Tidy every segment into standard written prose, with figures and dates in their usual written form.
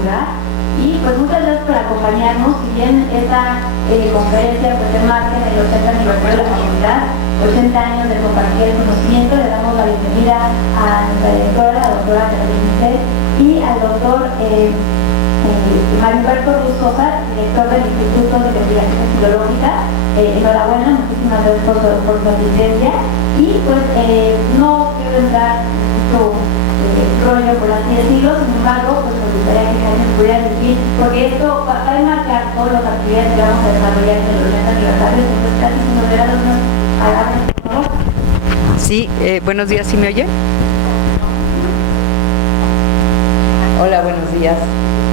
lugar. Y pues muchas gracias por acompañarnos. Si bien esta conferencia pues enmarca en el 80 aniversario de la facultad, 80 años de compartir el conocimiento, le damos la bienvenida a nuestra directora, la doctora Carolina, y al doctor Mario Humberto Ruz Sosa, director del Instituto de Investigación Filológica. Enhorabuena, muchísimas gracias por su asistencia. Y pues no quiero entrar mucho rollo, por así decirlo, sin embargo, pues me gustaría que alguien me pudiera decir, porque esto va a enmarcar todas las actividades que vamos a desarrollar en el 80 aniversario, entonces casi si nos dieran unas palabras, por favor. Sí, buenos días, ¿sí me oye? Hola, buenos días.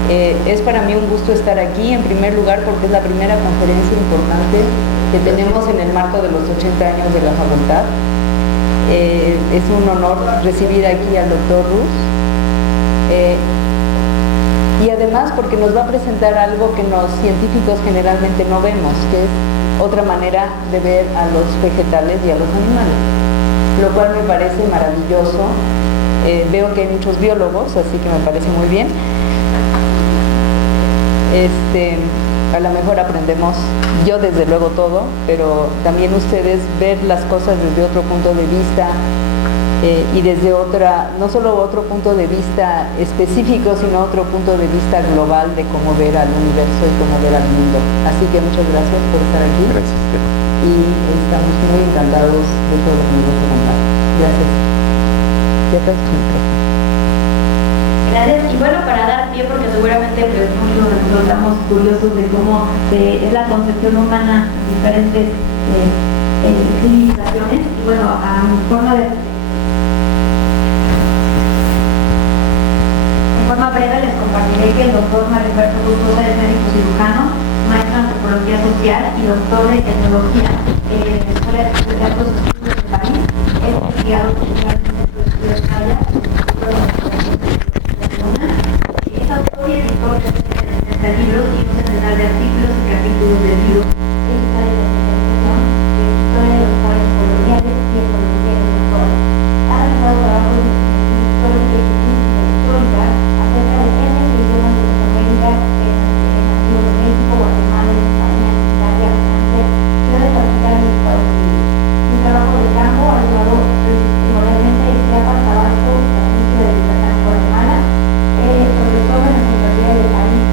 Es para mí un gusto estar aquí, en primer lugar, porque es la primera conferencia importante que tenemos en el marco de los 80 años de la facultad. Es un honor recibir aquí al doctor Ruz y además porque nos va a presentar algo que los científicos generalmente no vemos, que es otra manera de ver a los vegetales y a los animales, lo cual me parece maravilloso. Veo que hay muchos biólogos, así que me parece muy bien. A lo mejor aprendemos, yo desde luego todo, pero también ustedes ver las cosas desde otro punto de vista y desde otra, no solo otro punto de vista específico, sino otro punto de vista global de cómo ver al universo y cómo ver al mundo. Así que muchas gracias por estar aquí. Gracias. Y estamos muy encantados de todo lo que nos vas a contar. Gracias. Gracias. Y bueno, para dar pie, porque seguramente pues, muchos de nosotros estamos curiosos de cómo es la concepción humana en diferentes civilizaciones. Y bueno, en forma breve les compartiré que el doctor Mario Humberto Ruz Sosa es médico cirujano, maestro en antropología social y doctor de etnología en la Escuela de Altos Estudios de París. Es investigado popularmente en su estudio de Maya, es autor y editor de 60 libros y un centenar de artículos y capítulos de libros de historia de la civilización, de historia de los saberes coloniales y ecología de los pueblos. Ha realizado trabajos de historia y ciencia histórica acerca de etnias y idiomas de Latinoamérica, nacidos en México, Guatemala, España, Italia, Francia, ciudades capitales de Estados Unidos. Su trabajo de campo ha llevado primordialmente de Chiapas, Tabasco, Campeche, de Yucatán, Guatemala, sobre todo en la Universidad de París,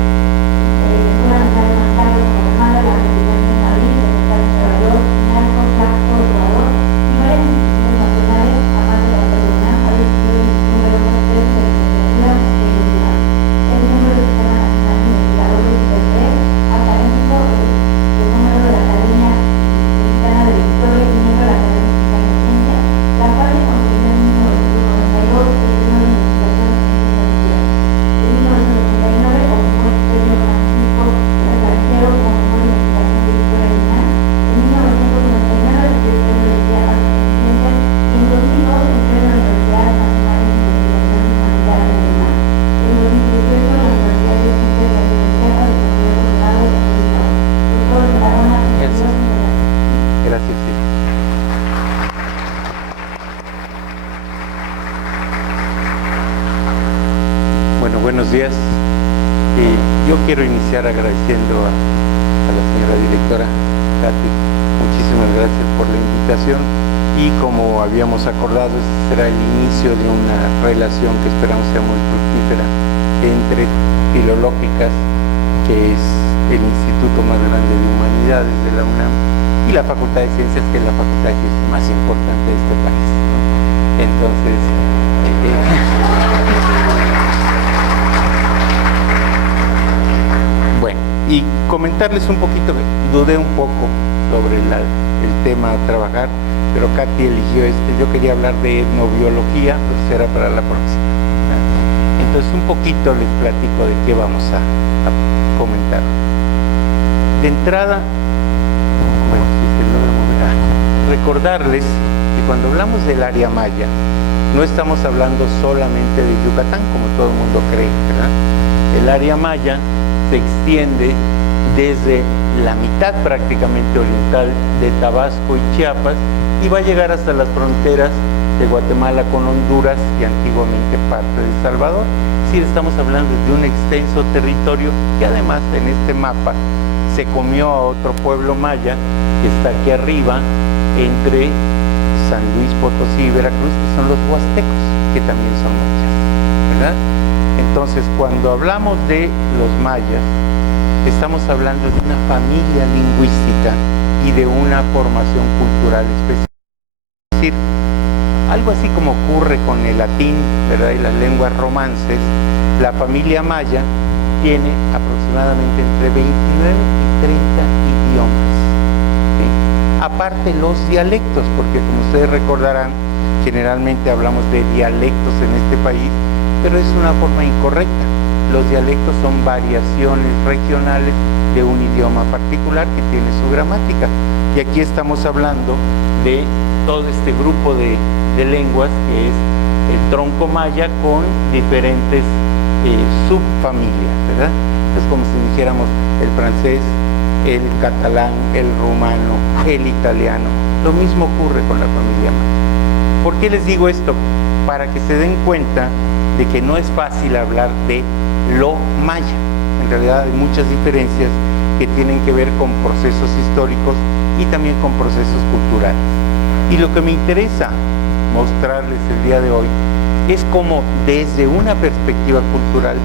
una nacional más tarde en Guatemala, la Universidad de Madrid, el Estado de Nueva York, Naco, Tlaxco, Ecuador, y varias instituciones nacionales, aparte de la Universidad ha recibido el número 3 de literatura e identidad. El número del Sistema Nacional de Investigadores del 3, académico, el número de la Academia Mexicana de la Historia y miembro de la Academia Mexicana de Ciencias, la cual se constituyó en 1992 el Premio de Investigación en Ciencias Sociales. En 1989 ocupó el Premio Francisco Ranchero como mejor investigación de historia original. En 1999 recibió el Premio de Chiapas en Ciencias y en 2002 el Premio de Universidades Nacionales de Investigación Humanitaria de Lima. En 2018 la Universidad de Ciencias de la Chiapas recibió el doctorado de Educación. Doctor Enhorabuena. Gracias. Sí. Bueno, buenos días. Yo quiero iniciar agradeciendo a la señora directora Katy. Muchísimas gracias por la invitación y como habíamos acordado, este será el inicio de una relación que esperamos sea muy fructífera entre Filológicas, que es el instituto más grande de humanidades de la UNAM, y la Facultad de Ciencias, que es la facultad que es más importante de este país. Entonces, bueno, y comentarles un poquito, dudé un poco sobre el tema a trabajar, pero Katy eligió yo quería hablar de etnobiología, pues será para la próxima. Entonces un poquito les platico de qué vamos a comentar. De entrada, bueno, si se logra mover, recordarles que cuando hablamos del área maya, no estamos hablando solamente de Yucatán, como todo el mundo cree, ¿verdad? El área maya se extiende desde la mitad prácticamente oriental de Tabasco y Chiapas y va a llegar hasta las fronteras de Guatemala con Honduras y antiguamente parte de El Salvador. Es decir, estamos hablando de un extenso territorio que además en este mapa se comió a otro pueblo maya que está aquí arriba entre San Luis Potosí y Veracruz, que son los huastecos, que también son mayas, ¿verdad? Entonces, cuando hablamos de los mayas, estamos hablando de una familia lingüística y de una formación cultural específica. Es decir, algo así como ocurre con el latín, ¿verdad? Y las lenguas romances, la familia maya tiene aproximadamente entre 29 y 30 idiomas. ¿Sí? Aparte los dialectos, porque como ustedes recordarán, generalmente hablamos de dialectos en este país, pero es una forma incorrecta. Los dialectos son variaciones regionales de un idioma particular que tiene su gramática. Y aquí estamos hablando de todo este grupo de lenguas que es el tronco maya con diferentes subfamilias, ¿verdad? Es como si dijéramos el francés, el catalán, el rumano, el italiano. Lo mismo ocurre con la familia maya. ¿Por qué les digo esto? Para que se den cuenta de que no es fácil hablar de lo maya. En realidad hay muchas diferencias que tienen que ver con procesos históricos y también con procesos culturales. Y lo que me interesa mostrarles el día de hoy es cómo desde una perspectiva cultural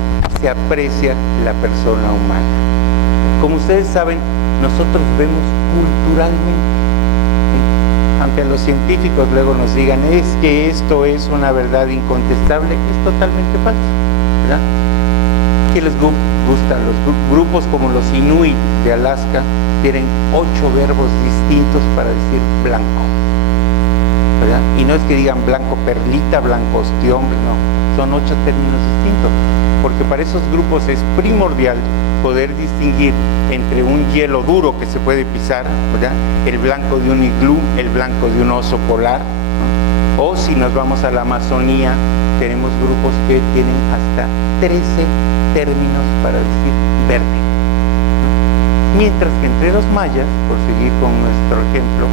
se aprecia la persona humana. Como ustedes saben, nosotros vemos culturalmente, ¿sí? Aunque los científicos luego nos digan es que esto es una verdad incontestable, es totalmente falso, ¿verdad? ¿Qué les gusta? Los grupos como los Inuit de Alaska tienen 8 verbos distintos para decir blanco, ¿verdad? Y no es que digan blanco perlita, blanco ostión, no, son 8 términos distintos, porque para esos grupos es primordial poder distinguir entre un hielo duro que se puede pisar, ¿verdad? El blanco de un iglú, el blanco de un oso polar, ¿no? O si nos vamos a la Amazonía, tenemos grupos que tienen hasta 13 términos para decir verde. Mientras que entre los mayas, por seguir con nuestro ejemplo,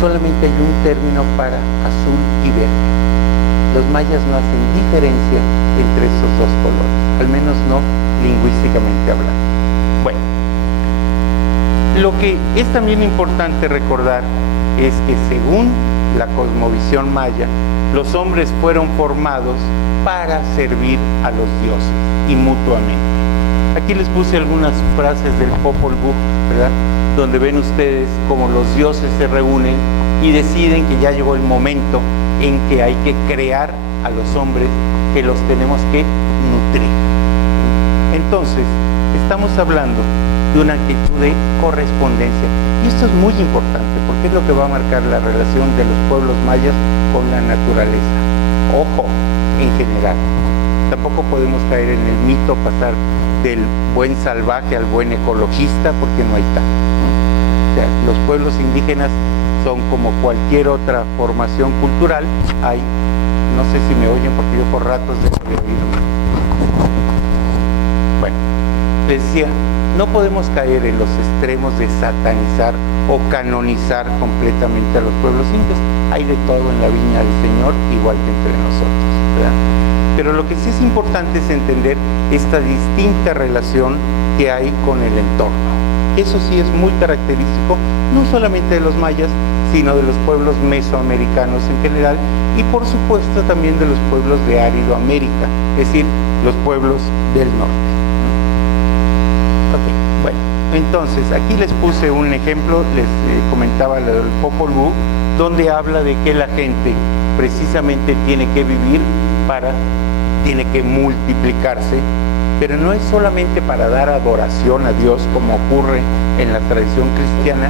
solamente hay un término para azul y verde. Los mayas no hacen diferencia entre esos dos colores, al menos no lingüísticamente hablando. Bueno, lo que es también importante recordar es que según la cosmovisión maya, los hombres fueron formados para servir a los dioses y mutuamente. Aquí les puse algunas frases del Popol Vuh, ¿verdad? Donde ven ustedes cómo los dioses se reúnen y deciden que ya llegó el momento en que hay que crear a los hombres, que los tenemos que nutrir. Entonces, estamos hablando de una actitud de correspondencia. Y esto es muy importante porque es lo que va a marcar la relación de los pueblos mayas con la naturaleza. Ojo, en general. Tampoco podemos caer en el mito, pasar del buen salvaje al buen ecologista, porque no hay tal. O sea, los pueblos indígenas son como cualquier otra formación cultural. Hay, no sé si me oyen porque yo por ratos dejo de oírme. Bueno, les decía, no podemos caer en los extremos de satanizar o canonizar completamente a los pueblos indios. Hay de todo en la viña del Señor, igual que entre nosotros, ¿verdad? Pero lo que sí es importante es entender esta distinta relación que hay con el entorno. Eso sí es muy característico, no solamente de los mayas, sino de los pueblos mesoamericanos en general y por supuesto también de los pueblos de Árido América, es decir, los pueblos del norte. Okay, bueno, entonces aquí les puse un ejemplo, les comentaba lo del Popol Vuh, donde habla de que la gente precisamente tiene que vivir tiene que multiplicarse, pero no es solamente para dar adoración a Dios como ocurre en la tradición cristiana,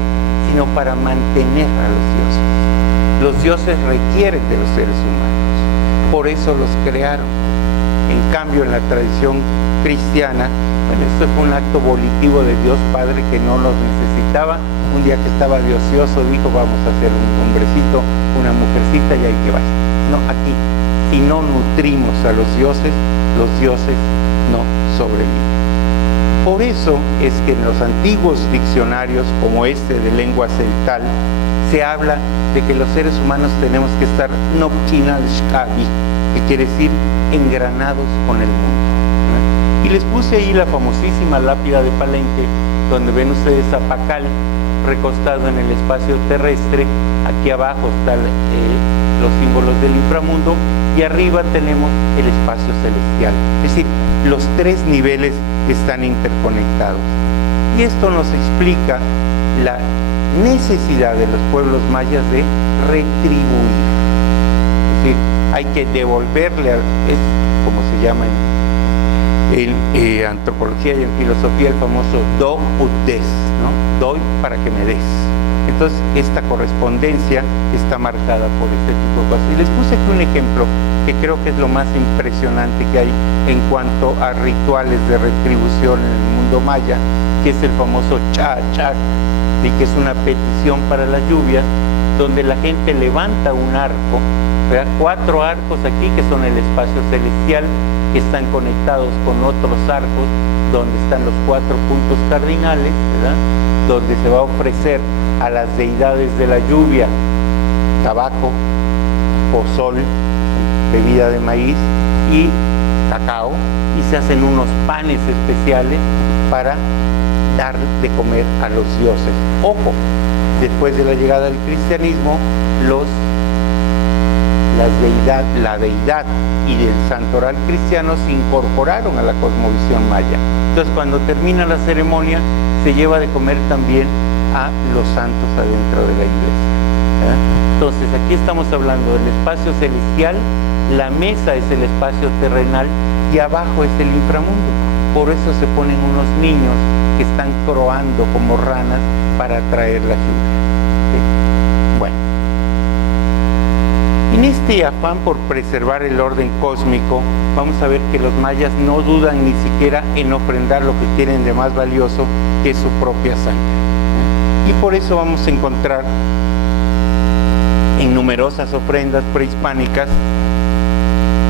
sino para mantener a los dioses. Los dioses requieren de los seres humanos, por eso los crearon. En cambio, en la tradición cristiana, bueno, esto fue un acto volitivo de Dios Padre que no los necesitaba. Un día que estaba de ocioso dijo, vamos a hacer un hombrecito, una mujercita y ahí que vaya. No, aquí, si no nutrimos a los dioses no sobreviven. Por eso es que en los antiguos diccionarios, como este de lengua celtal, se habla de que los seres humanos tenemos que estar nopchinal shkabi, que quiere decir engranados con el mundo, ¿no? Y les puse ahí la famosísima lápida de Palenque, donde ven ustedes a Pacal recostado en el espacio terrestre. Aquí abajo están los símbolos del inframundo y arriba tenemos el espacio celestial. Es decir, los tres niveles están interconectados. Y esto nos explica la necesidad de los pueblos mayas de retribuir. Es decir, hay que devolverle, es como se llama en antropología y en filosofía, el famoso do ut des, ¿no? Doy para que me des. Entonces, esta correspondencia está marcada por este tipo de cosas. Y les puse aquí un ejemplo que creo que es lo más impresionante que hay en cuanto a rituales de retribución en el mundo maya, que es el famoso cha-cha, y que es una petición para las lluvias, donde la gente levanta un arco, ¿verdad? 4 arcos aquí que son el espacio celestial, que están conectados con otros arcos, donde están los 4 puntos cardinales, ¿verdad? Donde se va a ofrecer a las deidades de la lluvia tabaco, pozol, bebida de maíz y cacao, y se hacen unos panes especiales para dar de comer a los dioses. Ojo, después de la llegada del cristianismo, la deidad y el santoral cristiano se incorporaron a la cosmovisión maya. Entonces, cuando termina la ceremonia, se lleva de comer también a los santos adentro de la iglesia, ¿verdad? Entonces, aquí estamos hablando del espacio celestial, la mesa es el espacio terrenal y abajo es el inframundo. Por eso se ponen unos niños que están croando como ranas para traer la lluvia. ¿Sí? Bueno, en este afán por preservar el orden cósmico, vamos a ver que los mayas no dudan ni siquiera en ofrendar lo que tienen de más valioso, que es su propia sangre. Y por eso vamos a encontrar en numerosas ofrendas prehispánicas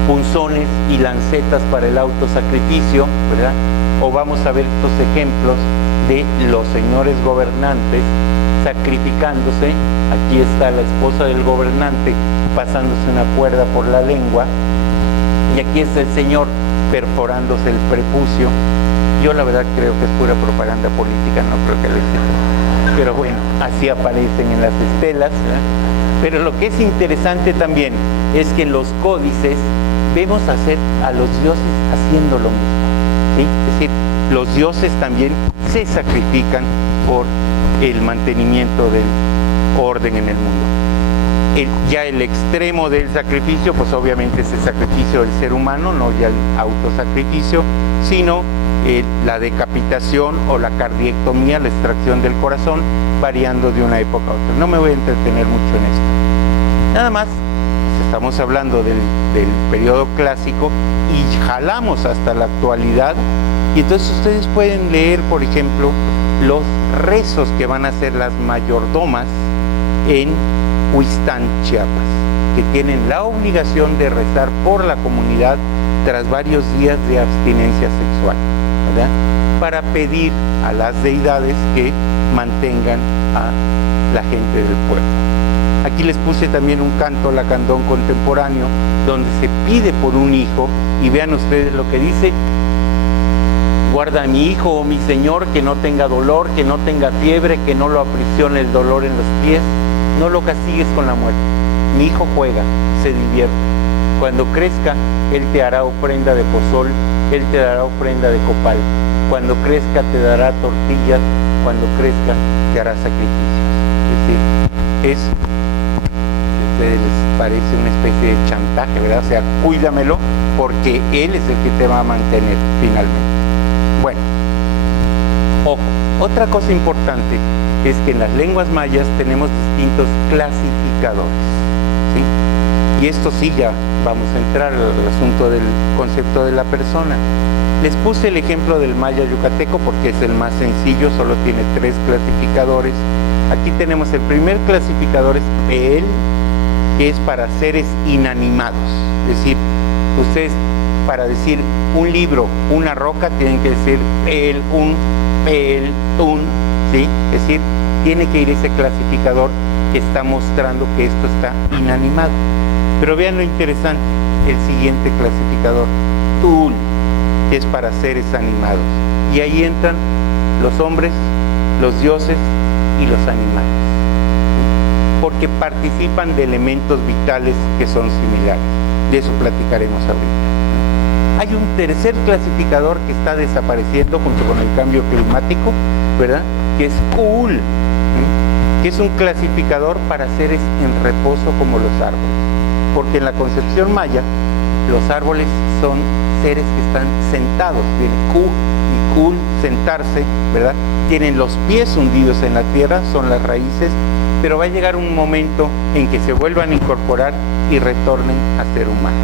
punzones y lancetas para el autosacrificio, ¿verdad? O vamos a ver estos ejemplos de los señores gobernantes sacrificándose. Aquí está la esposa del gobernante pasándose una cuerda por la lengua, y aquí está el señor perforándose el prepucio. Yo la verdad creo que es pura propaganda política, no creo que les sirva. Pero bueno, así aparecen en las estelas, ¿verdad? Pero lo que es interesante también es que en los códices vemos hacer a los dioses haciendo lo mismo, ¿sí? Es decir, los dioses también se sacrifican por el mantenimiento del orden en el mundo. Ya el extremo del sacrificio, pues obviamente es el sacrificio del ser humano, no ya el autosacrificio, sino la decapitación o la cardiectomía, la extracción del corazón, variando de una época a otra. No me voy a entretener mucho en esto. Nada más, estamos hablando del periodo clásico y jalamos hasta la actualidad, y entonces ustedes pueden leer, por ejemplo, los rezos que van a hacer las mayordomas en Huistán, Chiapas, que tienen la obligación de rezar por la comunidad tras varios días de abstinencia sexual, ¿verdad? Para pedir a las deidades que mantengan a la gente del pueblo. Aquí les puse también un canto lacandón contemporáneo donde se pide por un hijo, y vean ustedes lo que dice: guarda a mi hijo, oh mi Señor, que no tenga dolor, que no tenga fiebre, que no lo aprisione el dolor en los pies, no lo castigues con la muerte. Mi hijo juega, se divierte. Cuando crezca, él te hará ofrenda de pozol, él te dará ofrenda de copal. Cuando crezca, te dará tortillas, cuando crezca, te hará sacrificios. Es decir, a ustedes les parece una especie de chantaje, ¿verdad? O sea, cuídamelo porque él es el que te va a mantener finalmente. Bueno, ojo, otra cosa importante es que en las lenguas mayas tenemos distintos clasificadores, ¿sí? Y esto sí, ya vamos a entrar al asunto del concepto de la persona. Les puse el ejemplo del maya yucateco porque es el más sencillo, solo tiene 3 clasificadores. Aquí tenemos el primer clasificador, es PL, que es para seres inanimados. Es decir, ustedes para decir un libro, una roca, tienen que decir el, un, ¿sí? Es decir, tiene que ir ese clasificador que está mostrando que esto está inanimado. Pero vean lo interesante, el siguiente clasificador, Tul, que es para seres animados. Y ahí entran los hombres, los dioses y los animales, porque participan de elementos vitales que son similares. De eso platicaremos ahorita. Hay un tercer clasificador que está desapareciendo junto con el cambio climático, ¿verdad? Que es Kul, que es un clasificador para seres en reposo como los árboles. Porque en la concepción maya, los árboles son seres que están sentados, viene Ku y Kul, sentarse, ¿verdad? Tienen los pies hundidos en la tierra, son las raíces, pero va a llegar un momento en que se vuelvan a incorporar y retornen a ser humanos,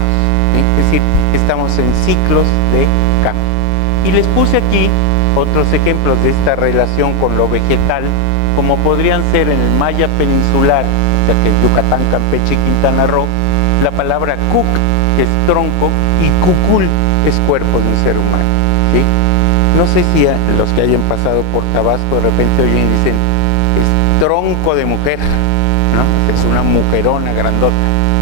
¿sí? Es decir, estamos en ciclos de cambio. Y les puse aquí otros ejemplos de esta relación con lo vegetal, como podrían ser en el maya peninsular, o sea que Yucatán, Campeche y Quintana Roo, la palabra kuk, que es tronco, y kukul es cuerpo de un ser humano, ¿sí? No sé si los que hayan pasado por Tabasco de repente oyen y dicen, es tronco de mujer, ¿no? Es una mujerona grandota,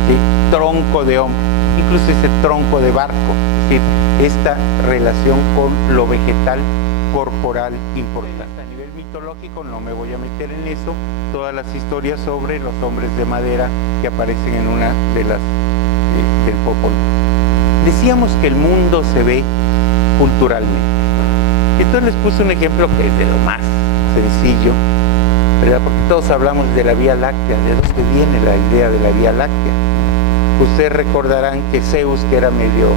¿sí? Tronco de hombre, incluso ese tronco de barco, es decir, esta relación con lo vegetal corporal importante. A nivel mitológico no me voy a meter en eso, todas las historias sobre los hombres de madera que aparecen en una de las del Popol Vuh. Decíamos que el mundo se ve culturalmente. Entonces les puse un ejemplo que es de lo más sencillo, ¿verdad? Porque todos hablamos de la Vía Láctea. ¿De dónde viene la idea de la Vía Láctea? Ustedes recordarán que Zeus, que era medio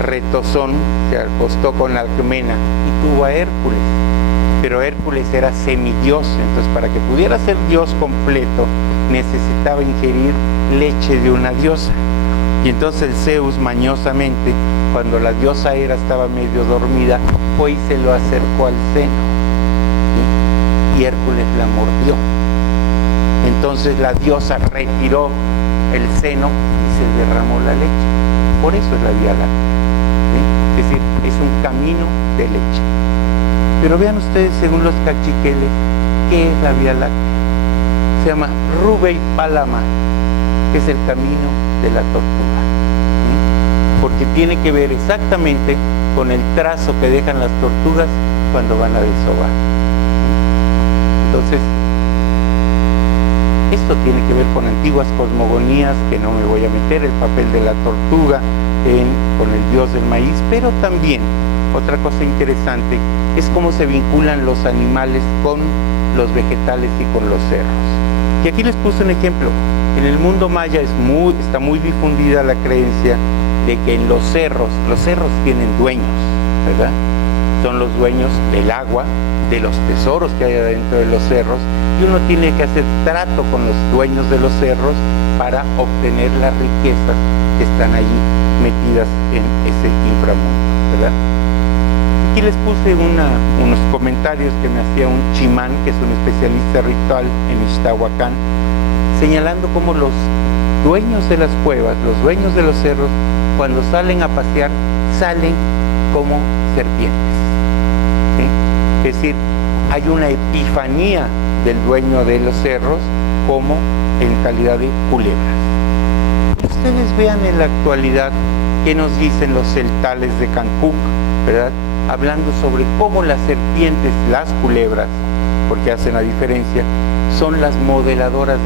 retozón, se acostó con Alcmena y tuvo a Hércules. Pero Hércules era semidios, entonces para que pudiera ser dios completo necesitaba ingerir leche de una diosa. Y entonces el Zeus mañosamente, cuando la diosa Hera estaba medio dormida, fue y se lo acercó al seno, ¿sí? Y Hércules la mordió. Entonces la diosa retiró el seno y se derramó la leche. Por eso es la Vía Láctea, ¿sí? Es decir, es un camino de leche. Pero vean ustedes, según los cachiqueles, ¿qué es la Vía Láctea? Se llama Rubei Palama, que es el camino de la tortuga, ¿sí? Porque tiene que ver exactamente con el trazo que dejan las tortugas cuando van a desovar. Entonces, esto tiene que ver con antiguas cosmogonías, que no me voy a meter, el papel de la tortuga con el dios del maíz, pero también otra cosa interesante es cómo se vinculan los animales con los vegetales y con los cerros. Y aquí les puse un ejemplo. En el mundo maya está muy difundida la creencia de que en los cerros tienen dueños, ¿verdad? Son los dueños del agua, de los tesoros que hay adentro de los cerros, y uno tiene que hacer trato con los dueños de los cerros para obtener las riquezas que están allí metidas en ese inframundo, ¿verdad? Aquí les puse unos comentarios que me hacía un chimán, que es un especialista ritual en Ixtahuacán, señalando cómo los dueños de las cuevas, los dueños de los cerros, cuando salen a pasear, salen como serpientes, ¿sí? Es decir, hay una epifanía del dueño de los cerros como en calidad de culebras. Ustedes vean en la actualidad qué nos dicen los celtales de Cancún, ¿verdad? Hablando sobre cómo las serpientes, las culebras, porque hacen la diferencia, son las modeladoras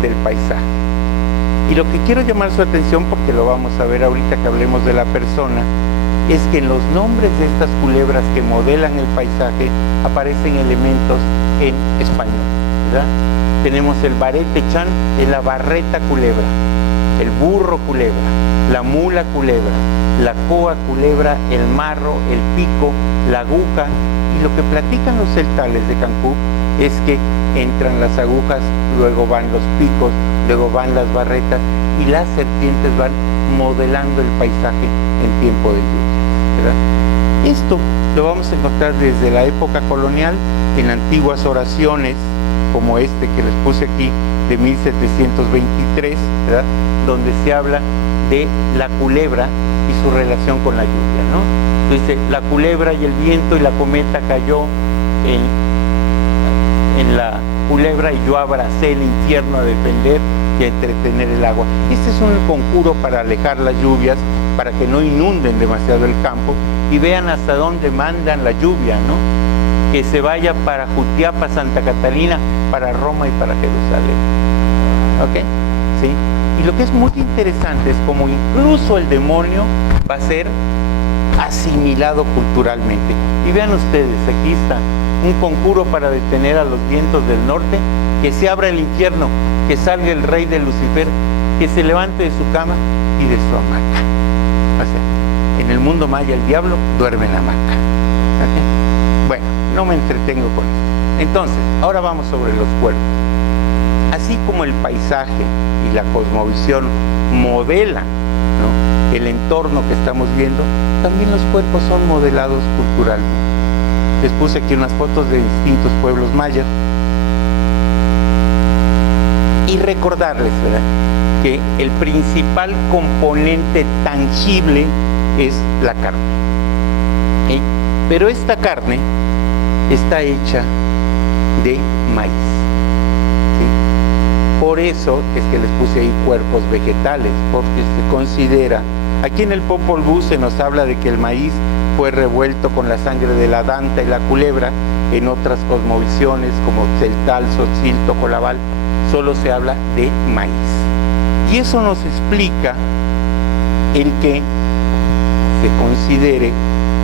del paisaje. Y lo que quiero llamar su atención, porque lo vamos a ver ahorita que hablemos de la persona, es que en los nombres de estas culebras que modelan el paisaje aparecen elementos en español, ¿verdad? Tenemos el barete chan, es la barreta culebra, el burro culebra, la mula culebra, la coa culebra, el marro, el pico, la aguja. Y lo que platican los celtales de Cancún es que entran las agujas, luego van los picos, luego van las barretas, y las serpientes van modelando el paisaje en tiempo de lluvia, ¿verdad? Esto lo vamos a encontrar desde la época colonial en antiguas oraciones como este que les puse aquí, de 1723, ¿verdad?, donde se habla de la culebra y su relación con la lluvia, ¿no? Dice, la culebra y el viento y la cometa cayó en la culebra y yo abracé el infierno a defender y a entretener el agua. Este es un conjuro para alejar las lluvias, para que no inunden demasiado el campo, y vean hasta dónde mandan la lluvia, ¿no? Que se vaya para Jutiapa, Santa Catalina, para Roma y para Jerusalén. ¿Ok? ¿Sí? Y lo que es muy interesante es como incluso el demonio va a ser asimilado culturalmente. Y vean ustedes, aquí está un conjuro para detener a los vientos del norte, que se abra el infierno, que salga el rey de Lucifer, que se levante de su cama y de su hamaca. O sea, en el mundo maya el diablo duerme en la hamaca. ¿Okay? Bueno, no me entretengo con esto. Entonces, ahora vamos sobre los cuerpos. Así como el paisaje y la cosmovisión modelan, ¿no?, el entorno que estamos viendo, también los cuerpos son modelados culturalmente. Les puse aquí unas fotos de distintos pueblos mayas y recordarles, ¿verdad?, que el principal componente tangible es la carne. ¿Okay? Pero esta carne está hecha de maíz. ¿Sí? Por eso es que les puse ahí cuerpos vegetales, porque se considera, aquí en el Popol Vuh se nos habla de que el maíz fue revuelto con la sangre de la danta y la culebra. En otras cosmovisiones como Tzeltal, Tzotzil, Tocolabal, solo se habla de maíz. Y eso nos explica el que se considere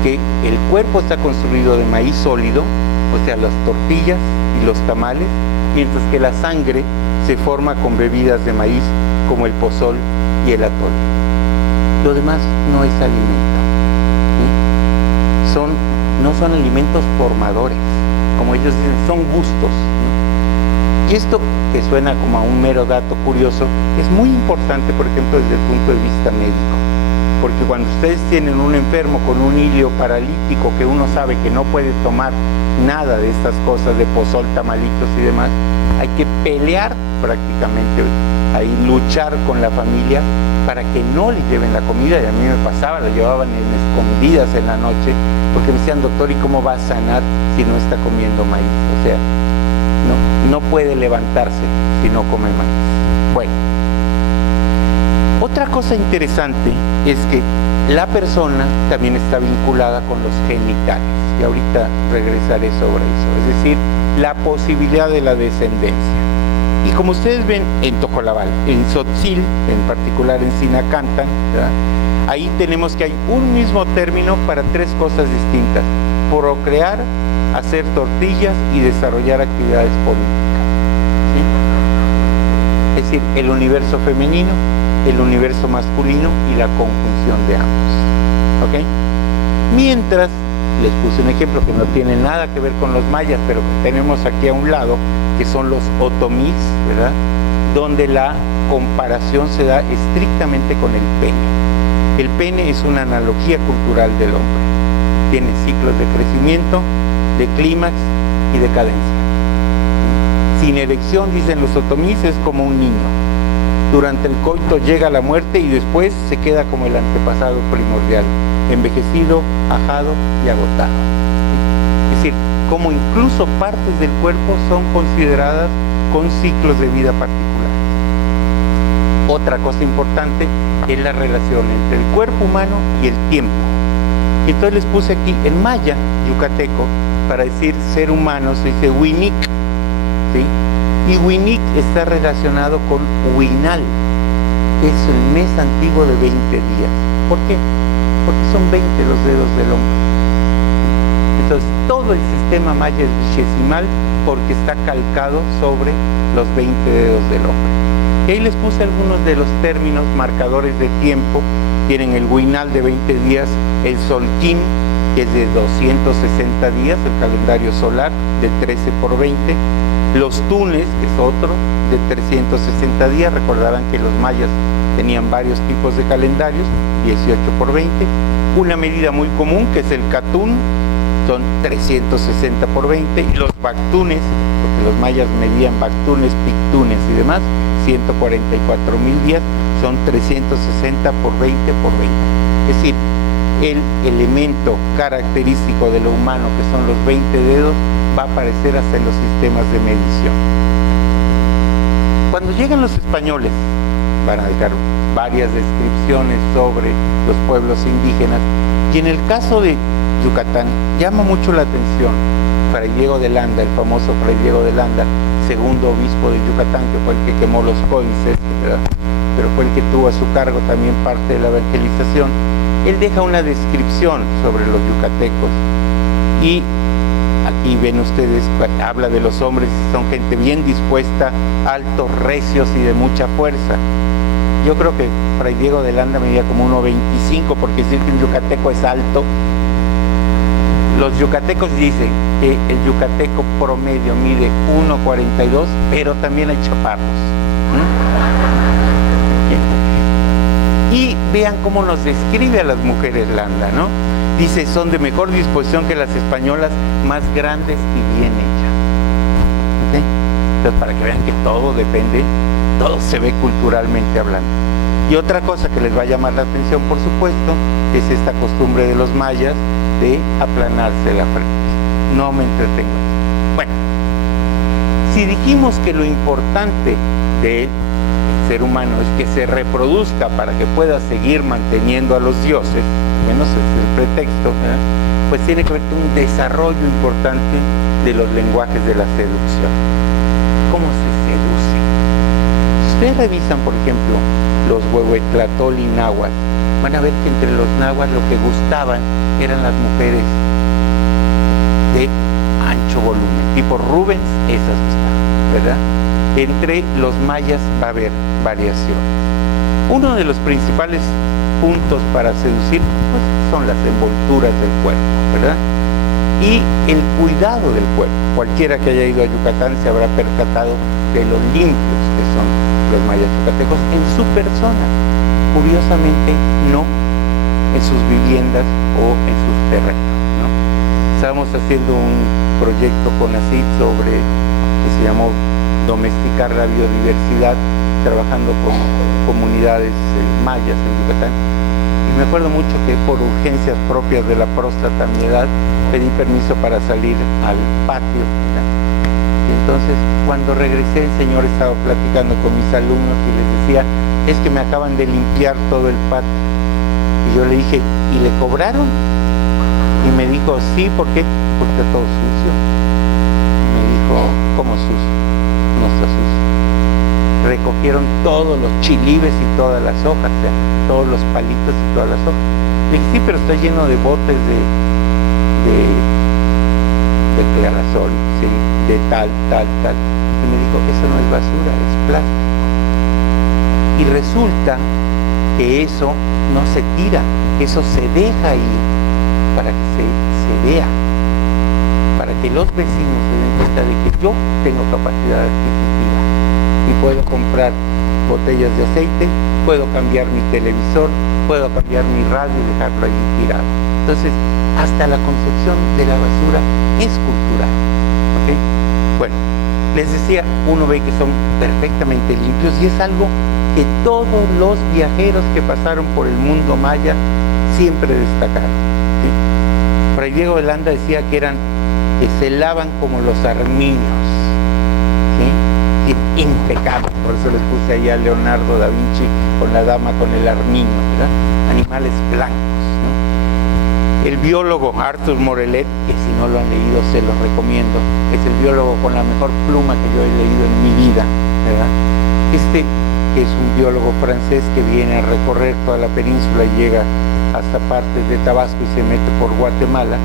que el cuerpo está construido de maíz sólido, o sea, las tortillas y los tamales, mientras que la sangre se forma con bebidas de maíz como el pozol y el atole. Lo demás no es alimento. ¿Sí? No son alimentos formadores, como ellos dicen, son gustos, ¿no? Y esto, que suena como a un mero dato curioso, es muy importante, por ejemplo, desde el punto de vista médico. Porque cuando ustedes tienen un enfermo con un ilio paralítico que uno sabe que no puede tomar nada de estas cosas, de pozol, tamalitos y demás, hay que pelear prácticamente, ahí luchar con la familia para que no le lleven la comida. Y a mí me pasaba, la llevaban en escondidas en la noche, porque me decían, doctor, ¿y cómo va a sanar si no está comiendo maíz? O sea, no puede levantarse si no come maíz. Bueno, otra cosa interesante es que la persona también está vinculada con los genitales, y ahorita regresaré sobre eso, es decir, la posibilidad de la descendencia. Y como ustedes ven en Tojolabal, en Tzotzil, en particular en Sinacantan, ¿verdad?, ahí tenemos que hay un mismo término para tres cosas distintas: procrear, hacer tortillas y desarrollar actividades políticas. ¿Sí? Es decir, el universo femenino, el universo masculino y la conjunción de ambos. ¿Ok? Mientras, les puse un ejemplo que no tiene nada que ver con los mayas, pero que tenemos aquí a un lado, que son los otomís, ¿verdad?, donde la comparación se da estrictamente con el pene. El pene es una analogía cultural del hombre. Tiene ciclos de crecimiento, de clímax y decadencia. Sin erección, dicen los otomís, es como un niño. Durante el coito llega la muerte y después se queda como el antepasado primordial, envejecido, ajado y agotado. Es decir, como incluso partes del cuerpo son consideradas con ciclos de vida particulares. Otra cosa importante es la relación entre el cuerpo humano y el tiempo. Y entonces les puse aquí en maya, yucateco, para decir ser humano se dice Huinic, ¿sí? Y Huinic está relacionado con Huinal, que es el mes antiguo de 20 días. ¿Por qué? Porque son 20 los dedos del hombre. Entonces todo el sistema maya es vigesimal porque está calcado sobre los 20 dedos del hombre. Y ahí les puse algunos de los términos marcadores de tiempo. Tienen el Huinal de 20 días, el Solquín, que es de 260 días, el calendario solar, de 13 por 20. Los Tunes, que es otro, de 360 días. Recordarán que los mayas tenían varios tipos de calendarios, 18 por 20. Una medida muy común, que es el Catún, son 360 por 20, y los bactunes, porque los mayas medían bactunes, pictunes y demás, 144,000 días, son 360 por 20 por 20. Es decir, el elemento característico de lo humano, que son los 20 dedos, va a aparecer hasta en los sistemas de medición. Cuando llegan los españoles, van a dejar varias descripciones sobre los pueblos indígenas, y en el caso de Yucatán llama mucho la atención Fray Diego de Landa, el famoso Fray Diego de Landa, segundo obispo de Yucatán, que fue el que quemó los códices, ¿verdad?, pero fue el que tuvo a su cargo también parte de la evangelización. Él deja una descripción sobre los yucatecos, y aquí ven ustedes, habla de los hombres, son gente bien dispuesta, altos, recios y de mucha fuerza. Yo creo que Fray Diego de Landa medía como 1,25, porque decir que un yucateco es alto. Los yucatecos dicen que el yucateco promedio mide 1,42, pero también hay chaparros. Y vean cómo nos describe a las mujeres Landa, ¿no? Dice, son de mejor disposición que las españolas, más grandes y bien hechas. ¿Okay? Entonces, para que vean que todo depende, todo se ve culturalmente hablando. Y otra cosa que les va a llamar la atención, por supuesto, es esta costumbre de los mayas de aplanarse la frente. No me entretengo. Bueno, si dijimos que lo importante del ser humano es que se reproduzca para que pueda seguir manteniendo a los dioses, menos es el pretexto, ¿verdad?, pues tiene que ver con un desarrollo importante de los lenguajes de la seducción. ¿Cómo se seduce? Si ustedes revisan, por ejemplo, los Huehuetlatol y náhuatl, van a ver que entre los náhuatl lo que gustaban eran las mujeres de ancho volumen, tipo Rubens, esas gustaban, ¿verdad? Entre los mayas va a haber variación. Uno de los principales puntos para seducir, pues, son las envolturas del cuerpo, ¿verdad? Y el cuidado del cuerpo. Cualquiera que haya ido a Yucatán se habrá percatado de lo limpios que son los mayas yucatecos en su persona. Curiosamente, no en sus viviendas o en sus terrenos, ¿no? Estábamos haciendo un proyecto con ACID sobre, que se llamó Domesticar la Biodiversidad, trabajando con comunidades mayas en Yucatán. Y me acuerdo mucho que por urgencias propias de la próstata a mi edad, pedí permiso para salir al patio, ¿verdad? Y entonces, cuando regresé, el señor estaba platicando con mis alumnos y les decía, es que me acaban de limpiar todo el patio. Y yo le dije, ¿y le cobraron? Y me dijo, sí, ¿por qué? Porque está todo sucio. Y me dijo, ¿cómo sucio? No está sucio. Recogieron todos los chilibes y todas las hojas, o sea, todos los palitos y todas las hojas. Le dije, sí, pero está lleno de botes de clarasol, sí, de tal. Y me dijo, eso no es basura, es plástico. Y resulta que eso no se tira, eso se deja ahí para que se vea, para que los vecinos se den cuenta de que yo tengo capacidad adquisitiva y puedo comprar botellas de aceite, puedo cambiar mi televisor, puedo cambiar mi radio y dejarlo allí tirado. Entonces, hasta la concepción de la basura es cultural, ¿ok? Bueno, les decía, uno ve que son perfectamente limpios y es algo que todos los viajeros que pasaron por el mundo maya siempre destacaron, ¿sí? Fray Diego de Landa decía que se lavan como los armiños, ¿sí? Impecables. Por eso les puse ahí a Leonardo da Vinci con la dama con el armiño, ¿verdad? Animales blancos, ¿no? El biólogo Arthur Morelet, que si no lo han leído se los recomiendo, es el biólogo con la mejor pluma que yo he leído en mi vida, ¿verdad? Que es un biólogo francés que viene a recorrer toda la península y llega hasta partes de Tabasco y se mete por Guatemala.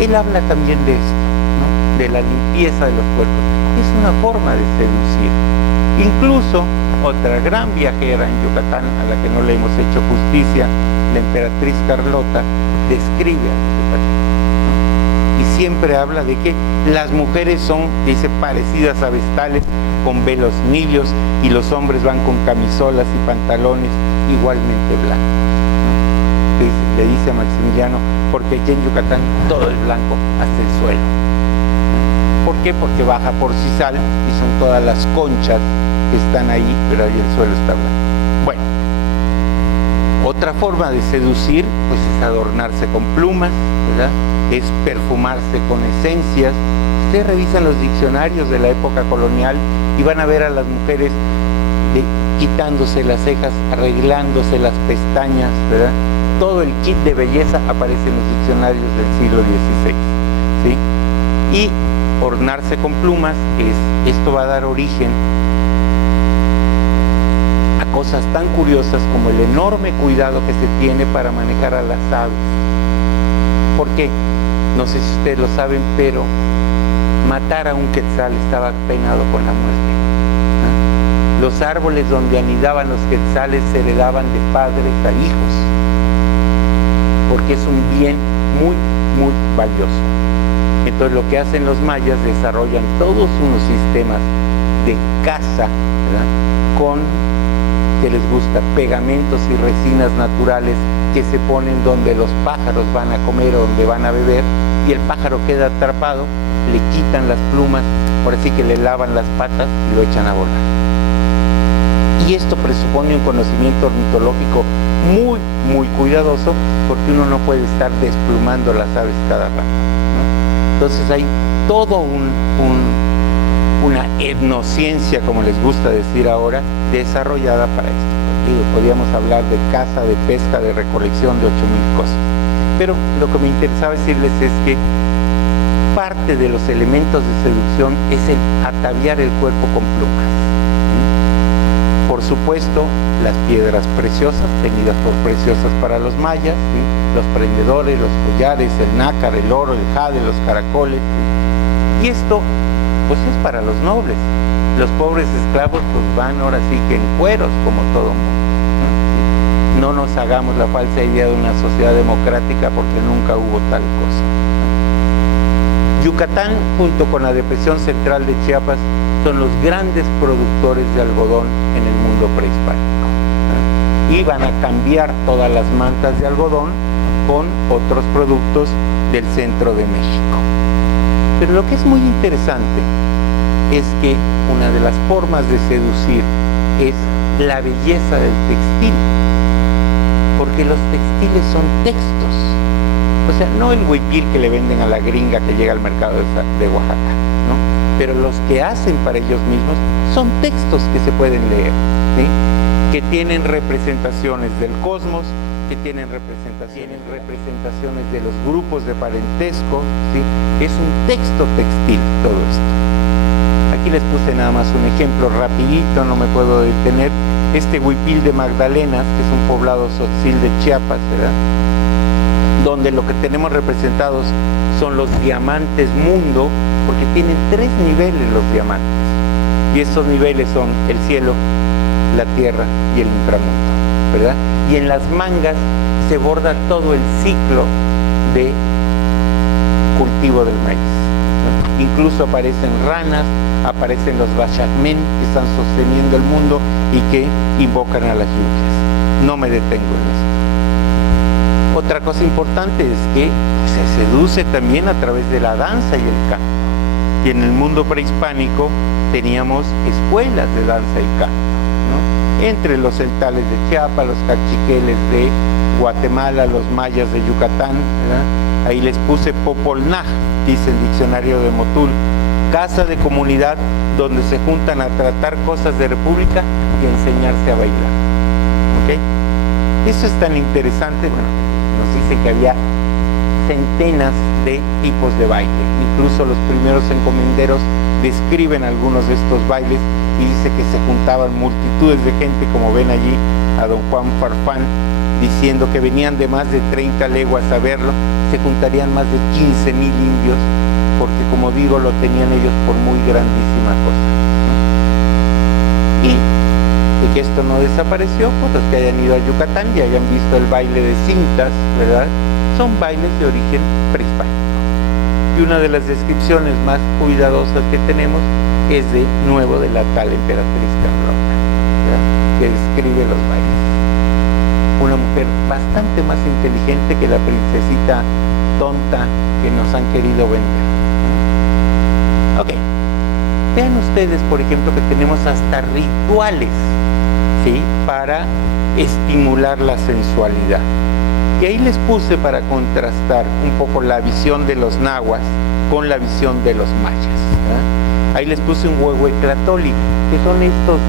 Él habla también de esto, ¿no? De la limpieza de los cuerpos. Es una forma de seducir. Incluso otra gran viajera en Yucatán, a la que no le hemos hecho justicia, la emperatriz Carlota, describe a los yucatecos, ¿no? Y siempre habla de que las mujeres son, dice, parecidas a vestales, con velos nibios, y los hombres van con camisolas y pantalones igualmente blancos, ¿no? le dice a Maximiliano, porque aquí en Yucatán todo es blanco hasta el suelo. ¿Por qué? Porque baja por sisal y son todas las conchas que están ahí, pero ahí el suelo está blanco. Bueno, otra forma de seducir pues es adornarse con plumas, ¿verdad? Es perfumarse con esencias. Ustedes revisan los diccionarios de la época colonial y van a ver a las mujeres quitándose las cejas, arreglándose las pestañas, ¿verdad? Todo el kit de belleza aparece en los diccionarios del siglo XVI, ¿sí? Y ornarse con plumas, esto va a dar origen a cosas tan curiosas como el enorme cuidado que se tiene para manejar a las aves. ¿Por qué? No sé si ustedes lo saben, pero matar a un quetzal estaba penado con la muerte. Los árboles donde anidaban los quetzales se heredaban de padres a hijos, porque es un bien muy, muy valioso. Entonces lo que hacen los mayas, desarrollan todos unos sistemas de caza, ¿verdad? Con, que les gusta, pegamentos y resinas naturales que se ponen donde los pájaros van a comer o donde van a beber, y el pájaro queda atrapado, le quitan las plumas, ahora sí que le lavan las patas y lo echan a volar. Y esto presupone un conocimiento ornitológico muy, muy cuidadoso, porque uno no puede estar desplumando las aves cada rato, ¿no? Entonces hay todo una etnociencia, como les gusta decir ahora, desarrollada para esto. Digo, podríamos hablar de caza, de pesca, de recolección, de 8,000 cosas. Pero lo que me interesaba decirles es que parte de los elementos de seducción es el ataviar el cuerpo con plumas. Por supuesto, las piedras preciosas, tenidas por preciosas para los mayas, ¿sí? Los prendedores, los collares, el nácar, el oro, el jade, los caracoles, ¿sí? Y esto, pues es para los nobles. Los pobres esclavos, pues van ahora sí que en cueros, como todo mundo, ¿no? No nos hagamos la falsa idea de una sociedad democrática, porque nunca hubo tal cosa. Yucatán, junto con la depresión central de Chiapas, son los grandes productores de algodón en el mundo prehispánico, ¿no? Y van a cambiar todas las mantas de algodón con otros productos del centro de México. Pero lo que es muy interesante es que una de las formas de seducir es la belleza del textil, porque los textiles son textos. O sea, no el huipil que le venden a la gringa que llega al mercado de Oaxaca, ¿no? Pero los que hacen para ellos mismos son textos que se pueden leer, ¿sí? Que tienen representaciones del cosmos, que tienen representaciones de los grupos de parentesco, ¿sí? Es un texto textil todo esto. Aquí les puse nada más un ejemplo rapidito, no me puedo detener. Este huipil de Magdalenas, que es un poblado tzotzil de Chiapas, ¿verdad? Donde lo que tenemos representados son los diamantes mundo, porque tienen 3 niveles los diamantes, y esos niveles son el cielo, la tierra y el inframundo, ¿verdad? Y en las mangas se borda todo el ciclo de cultivo del maíz, ¿no? Incluso aparecen ranas, aparecen los bachacmen que están sosteniendo el mundo y que invocan a las lluvias. No me detengo en esto. Otra cosa importante es que se seduce también a través de la danza y el canto. Y en el mundo prehispánico teníamos escuelas de danza y canto, ¿no? Entre los celtales de Chiapas, los cachiqueles de Guatemala, los mayas de Yucatán, ¿verdad? Ahí les puse Popolnaj, dice el diccionario de Motul, casa de comunidad donde se juntan a tratar cosas de república y a enseñarse a bailar. ¿Ok? Eso es tan interesante, bueno, nos dicen que había centenas de tipos de baile. Incluso los primeros encomenderos describen algunos de estos bailes y dice que se juntaban multitudes de gente, como ven allí a don Juan Farfán, diciendo que venían de más de 30 leguas a verlo. Se juntarían más de 15,000 indios, porque como digo, lo tenían ellos por muy grandísima cosa, ¿no? Y de que esto no desapareció, pues los que hayan ido a Yucatán y hayan visto el baile de cintas, ¿verdad? Son bailes de origen prehispánico. Y una de las descripciones más cuidadosas que tenemos es de nuevo de la tal emperatriz Carlota, ¿verdad? Que describe los bailes. una mujer bastante más inteligente que la princesita tonta que nos han querido vender. Ok, vean ustedes, por ejemplo, que tenemos hasta rituales, ¿sí?, para estimular la sensualidad. Y ahí les puse para contrastar un poco la visión de los nahuas con la visión de los mayas, ¿verdad? Ahí les puse un huehuetlatoli, que son estos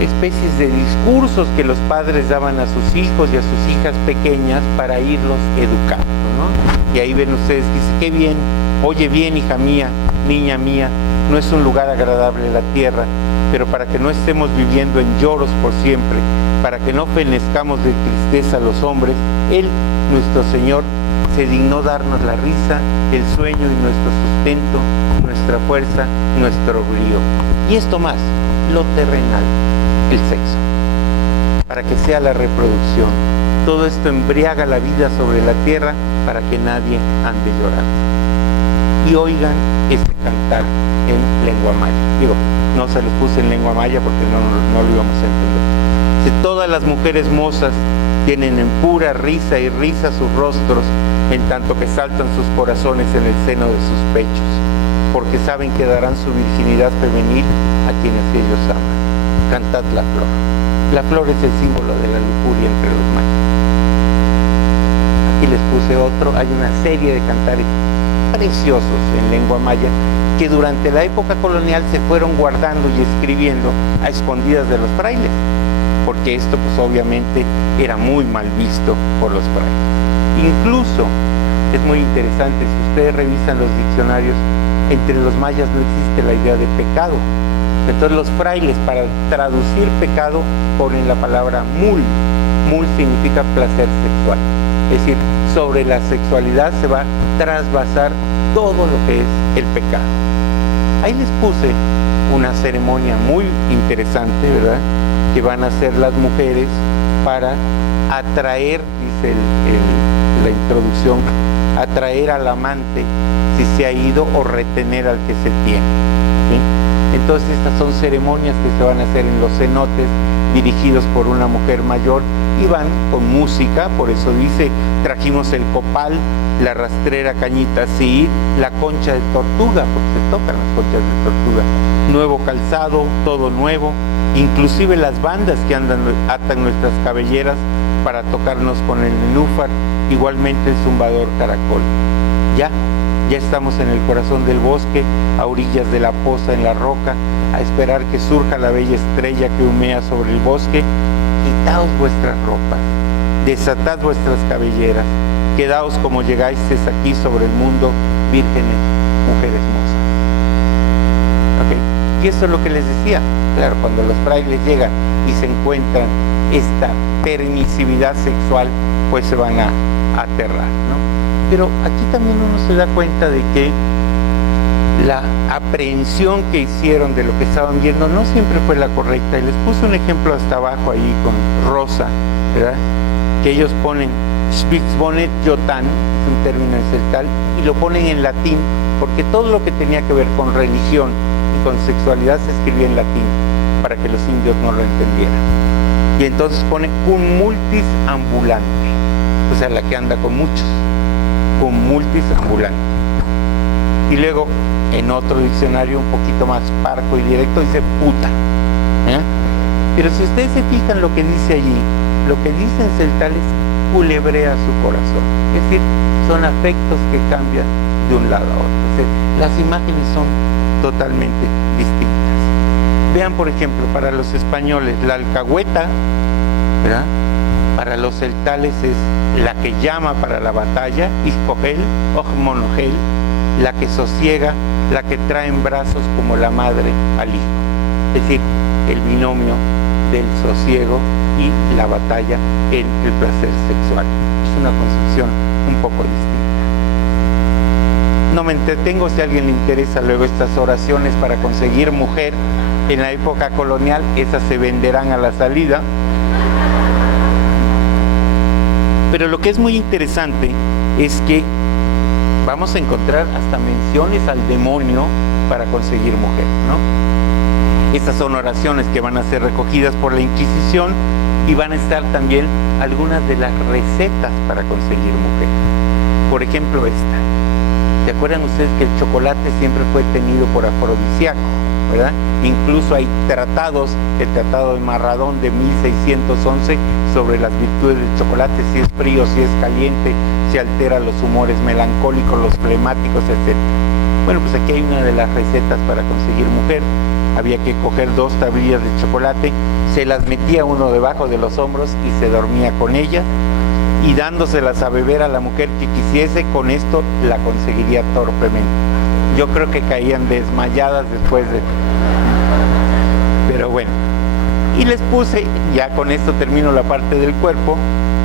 especies de discursos que los padres daban a sus hijos y a sus hijas pequeñas para irlos educando, ¿no? Y ahí ven ustedes, dice, qué bien, oye bien, hija mía, niña mía, no es un lugar agradable la tierra, pero para que no estemos viviendo en lloros por siempre, para que no fenezcamos de tristeza a los hombres, Él, nuestro Señor, se dignó darnos la risa, el sueño y nuestro sustento, nuestra fuerza, nuestro brío. Y esto más, lo terrenal, el sexo, para que sea la reproducción. Todo esto embriaga la vida sobre la tierra para que nadie ande llorando. Y oigan este cantar en lengua maya. Digo, no se los puse en lengua maya porque no lo íbamos a entender. Si todas las mujeres mozas tienen en pura risa y risa sus rostros, en tanto que saltan sus corazones en el seno de sus pechos, porque saben que darán su virginidad femenil a quienes ellos aman. Cantad la flor. La flor es el símbolo de la lujuria entre los mayas. Aquí les puse otro. Hay una serie de cantares preciosos en lengua maya que durante la época colonial se fueron guardando y escribiendo a escondidas de los frailes, porque esto pues obviamente era muy mal visto por los frailes. Incluso es muy interesante, si ustedes revisan los diccionarios, entre los mayas no existe la idea de pecado. Entonces los frailes, para traducir pecado, ponen la palabra mul. Mul significa placer sexual. Es decir, sobre la sexualidad se va a trasvasar todo lo que es el pecado. Ahí les puse una ceremonia muy interesante, ¿verdad?, que van a hacer las mujeres para atraer, dice la introducción, atraer al amante si se ha ido o retener al que se tiene, ¿sí? Entonces estas son ceremonias que se van a hacer en los cenotes dirigidos por una mujer mayor y van con música, por eso dice, trajimos el copal, la rastrera cañita así, la concha de tortuga, porque se tocan las conchas de tortuga, nuevo calzado, todo nuevo, inclusive las bandas que atan nuestras cabelleras para tocarnos con el nenúfar, igualmente el zumbador caracol. Ya estamos en el corazón del bosque, a orillas de la poza en la roca, a esperar que surja la bella estrella que humea sobre el bosque. Quitaos vuestras ropas, desatad vuestras cabelleras, quedaos como llegáis aquí sobre el mundo, vírgenes, mujeres mozas. ¿Okay? Y eso es lo que les decía. Claro, cuando los frailes llegan y se encuentran esta permisividad sexual, pues se van a aterrar, ¿no? Pero aquí también uno se da cuenta de que la aprehensión que hicieron de lo que estaban viendo no siempre fue la correcta. Y les puse un ejemplo hasta abajo ahí con rosa, ¿verdad?, que ellos ponen Spixbonet Yotan, es un término en celtal, y lo ponen en latín, porque todo lo que tenía que ver con religión y con sexualidad se escribía en latín, para que los indios no lo entendieran. Y entonces ponen cum multis ambulante, o sea, la que anda con muchos, cum multis ambulante. Y luego, en otro diccionario un poquito más parco y directo, dice puta, ¿eh? Pero si ustedes se fijan lo que dice allí, lo que dice en celtal es culebrea su corazón. Es decir, son afectos que cambian de un lado a otro. Es decir, las imágenes son totalmente distintas. Vean, por ejemplo, para los españoles, la alcahueta, ¿verdad?, para los celtales es la que llama para la batalla, Iscogel, Ojmonogel, la que sosiega, la que trae en brazos como la madre al hijo. Es decir, el binomio del sosiego y la batalla en el placer sexual. Es una concepción un poco distinta. No me entretengo, si a alguien le interesa luego estas oraciones para conseguir mujer en la época colonial, esas se venderán a la salida. Pero lo que es muy interesante es que vamos a encontrar hasta menciones al demonio para conseguir mujer, ¿no? Estas son oraciones que van a ser recogidas por la Inquisición Y van a estar también algunas de las recetas para conseguir mujer. Por ejemplo, esta. ¿Se acuerdan ustedes que el chocolate siempre fue tenido por afrodisíaco, verdad? Incluso hay tratados, el Tratado de Marradón de 1611 sobre las virtudes del chocolate, si es frío, si es caliente, si altera los humores melancólicos, los flemáticos, etc. Bueno, pues aquí hay una de las recetas para conseguir mujer. Había que coger 2 tablillas de chocolate, se las metía uno debajo de los hombros y se dormía con ella, y dándoselas a beber a la mujer que quisiese, con esto la conseguiría torpemente. Yo creo que caían desmayadas después de... Pero bueno. Y les puse, ya con esto termino la parte del cuerpo,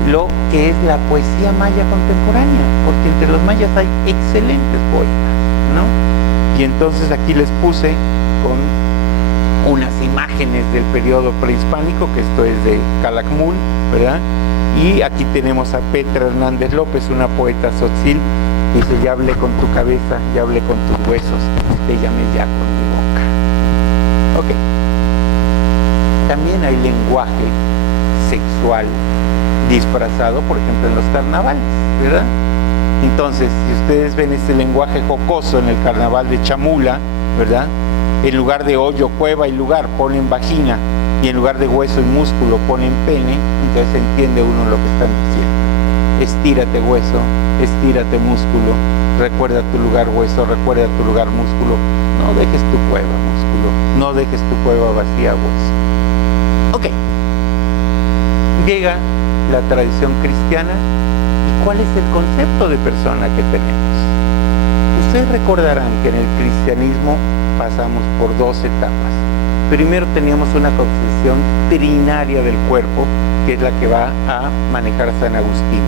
lo que es la poesía maya contemporánea, porque entre los mayas hay excelentes poetas, ¿no? Y entonces aquí les puse con unas imágenes del periodo prehispánico, que esto es de Calakmul, ¿verdad? Y aquí tenemos a Petra Hernández López, una poeta tzotzil, dice: ya hablé con tu cabeza, ya hablé con tus huesos, te llamé ya con mi boca. Ok. También hay lenguaje sexual disfrazado, por ejemplo, en los carnavales, ¿verdad? Entonces, si ustedes ven este lenguaje jocoso en el carnaval de Chamula, ¿verdad? En lugar de hoyo, cueva y lugar ponen vagina, y en lugar de hueso y músculo ponen pene, entonces entiende uno lo que están diciendo. Estírate hueso, estírate músculo, recuerda tu lugar hueso, recuerda tu lugar músculo, no dejes tu cueva músculo, no dejes tu cueva vacía hueso. Ok. Llega la tradición cristiana, ¿y cuál es el concepto de persona que tenemos? Ustedes recordarán que en el cristianismo pasamos por 2 etapas. Primero teníamos una concepción trinaria del cuerpo, que es la que va a manejar San Agustín.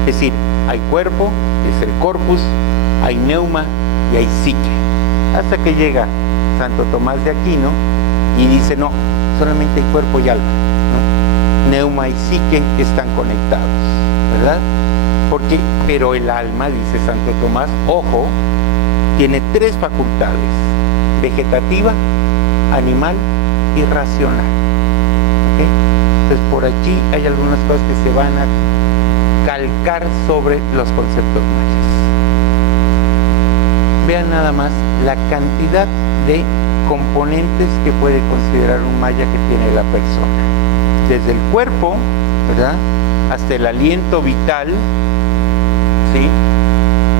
Es decir, hay cuerpo, que es el corpus, hay neuma y hay psique. Hasta que llega Santo Tomás de Aquino y dice: no, solamente hay cuerpo y alma, ¿no? Neuma y psique están conectados, ¿verdad? Porque, pero el alma, dice Santo Tomás, ojo, tiene 3 facultades: vegetativa, animal y racional. ¿Okay? Entonces por aquí hay algunas cosas que se van a calcar sobre los conceptos mayas. Vean nada más la cantidad de componentes que puede considerar un maya que tiene la persona. Desde el cuerpo, ¿verdad?, hasta el aliento vital, ¿sí?,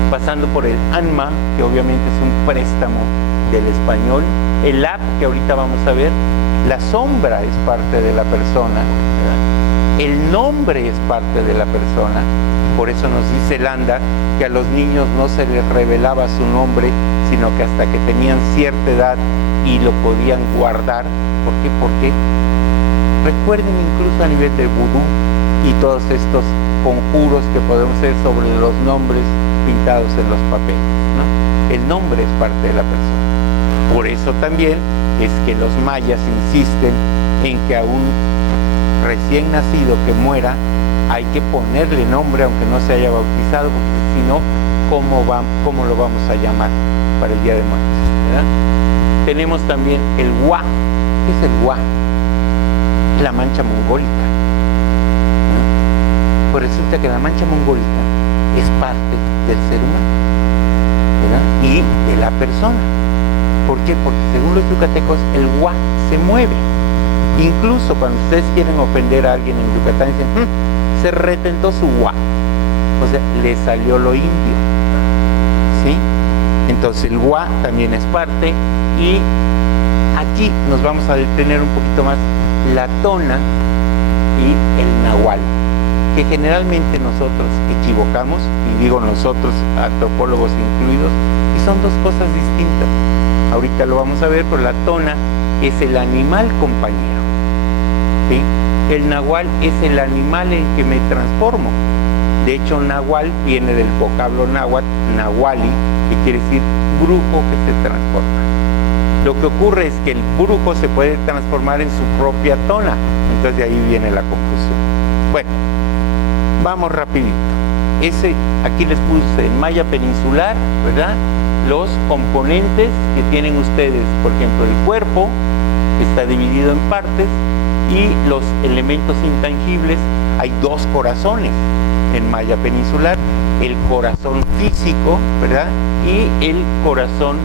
pasando por el anma, que obviamente es un préstamo del español, el ap, que ahorita vamos a ver, la sombra es parte de la persona, ¿verdad?, el nombre es parte de la persona. Por eso nos dice Landa que a los niños no se les revelaba su nombre, sino que hasta que tenían cierta edad y lo podían guardar. ¿Por qué? Porque recuerden incluso a nivel de vudú y todos estos conjuros que podemos hacer sobre los nombres pintados en los papeles, ¿no? El nombre es parte de la persona. Por eso también es que los mayas insisten en que a un recién nacido que muera hay que ponerle nombre aunque no se haya bautizado, porque si no, ¿cómo lo vamos a llamar para el Día de Muertos, ¿verdad? Tenemos también el Hua. ¿Qué es el Hua? La mancha mongólica, ¿no? Pues resulta que la mancha mongólica es parte del ser humano, ¿verdad?, y de la persona. ¿Por qué? Porque según los yucatecos el Hua se mueve. Incluso cuando ustedes quieren ofender a alguien en Yucatán, dicen: se retentó su Hua, o sea, le salió lo indio, ¿sí? Entonces el Hua también es parte. Y aquí nos vamos a detener un poquito más la tona y el nahual, que generalmente nosotros equivocamos, y digo nosotros, antropólogos incluidos, y son 2 cosas distintas. Ahorita lo vamos a ver, pero la tona es el animal compañero, ¿sí? El nahual es el animal en que me transformo. De hecho, nahual viene del vocablo náhuatl, nahuali, que quiere decir brujo que se transforma. Lo que ocurre es que el brujo se puede transformar en su propia tona, entonces de ahí viene la confusión. Bueno, vamos rapidito. Aquí les puse en maya peninsular, ¿verdad?, los componentes que tienen ustedes, por ejemplo, el cuerpo, está dividido en partes, y los elementos intangibles, hay dos corazones en maya peninsular, el corazón físico, ¿verdad? Y el corazón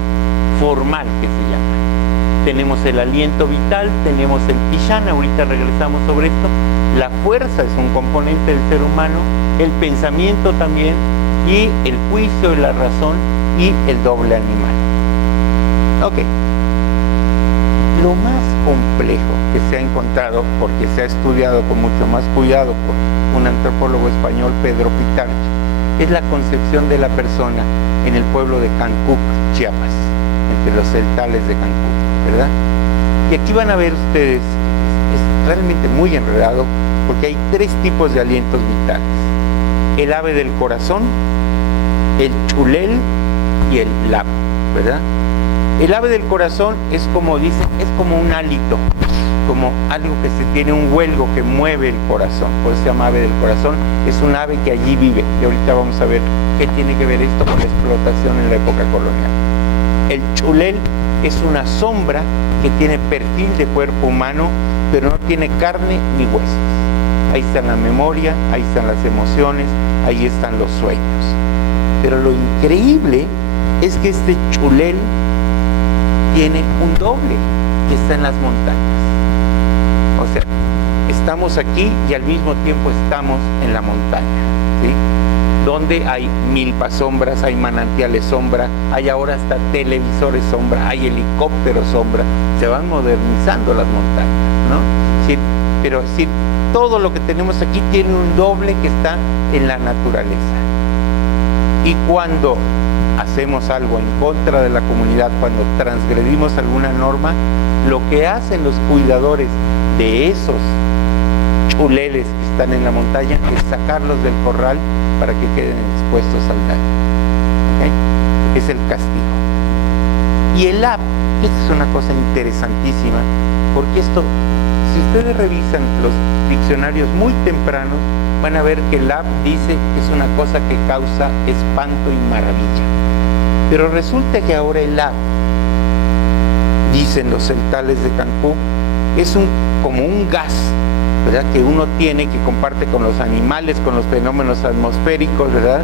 formal, que se llama. Tenemos el aliento vital, tenemos el pishana, ahorita regresamos sobre esto. La fuerza es un componente del ser humano, el pensamiento también, y el juicio, la razón y el doble animal. Ok. Lo más complejo que se ha encontrado, porque se ha estudiado con mucho más cuidado por un antropólogo español, Pedro Pitarch, es la concepción de la persona en el pueblo de Cancún, Chiapas, entre los celtales de Cancún, ¿verdad? Y aquí van a ver ustedes, es realmente muy enredado, porque hay tres tipos de alientos vitales: el ave del corazón, el chulel y el lap, ¿verdad? El ave del corazón es, como dicen, es como un hálito, como algo que se tiene, un huelgo que mueve el corazón, por eso se llama ave del corazón. Es un ave que allí vive, y ahorita vamos a ver qué tiene que ver esto con la explotación en la época colonial. El chulel es una sombra que tiene perfil de cuerpo humano, pero no tiene carne ni huesos. Ahí está la memoria, ahí están las emociones, ahí están los sueños. Pero lo increíble es que este chulel tiene un doble que está en las montañas. O sea, estamos aquí y al mismo tiempo estamos en la montaña, ¿sí? Donde hay milpas sombras, hay manantiales sombra, hay ahora hasta televisores sombra, hay helicópteros sombra. Se van modernizando las montañas, ¿no? Sí, pero sí, todo lo que tenemos aquí tiene un doble que está en la naturaleza. Y cuando hacemos algo en contra de la comunidad, cuando transgredimos alguna norma, lo que hacen los cuidadores de esos chuleles que están en la montaña es sacarlos del corral para que queden expuestos al daño. ¿Okay? Es el castigo. Y el lap, esta es una cosa interesantísima, porque esto, si ustedes revisan los diccionarios muy tempranos, van a ver que el lap dice que es una cosa que causa espanto y maravilla. Pero resulta que ahora el lap, dicen los celtales de Cancún, es como un gas, ¿verdad?, que uno tiene, que comparte con los animales, con los fenómenos atmosféricos, ¿verdad?,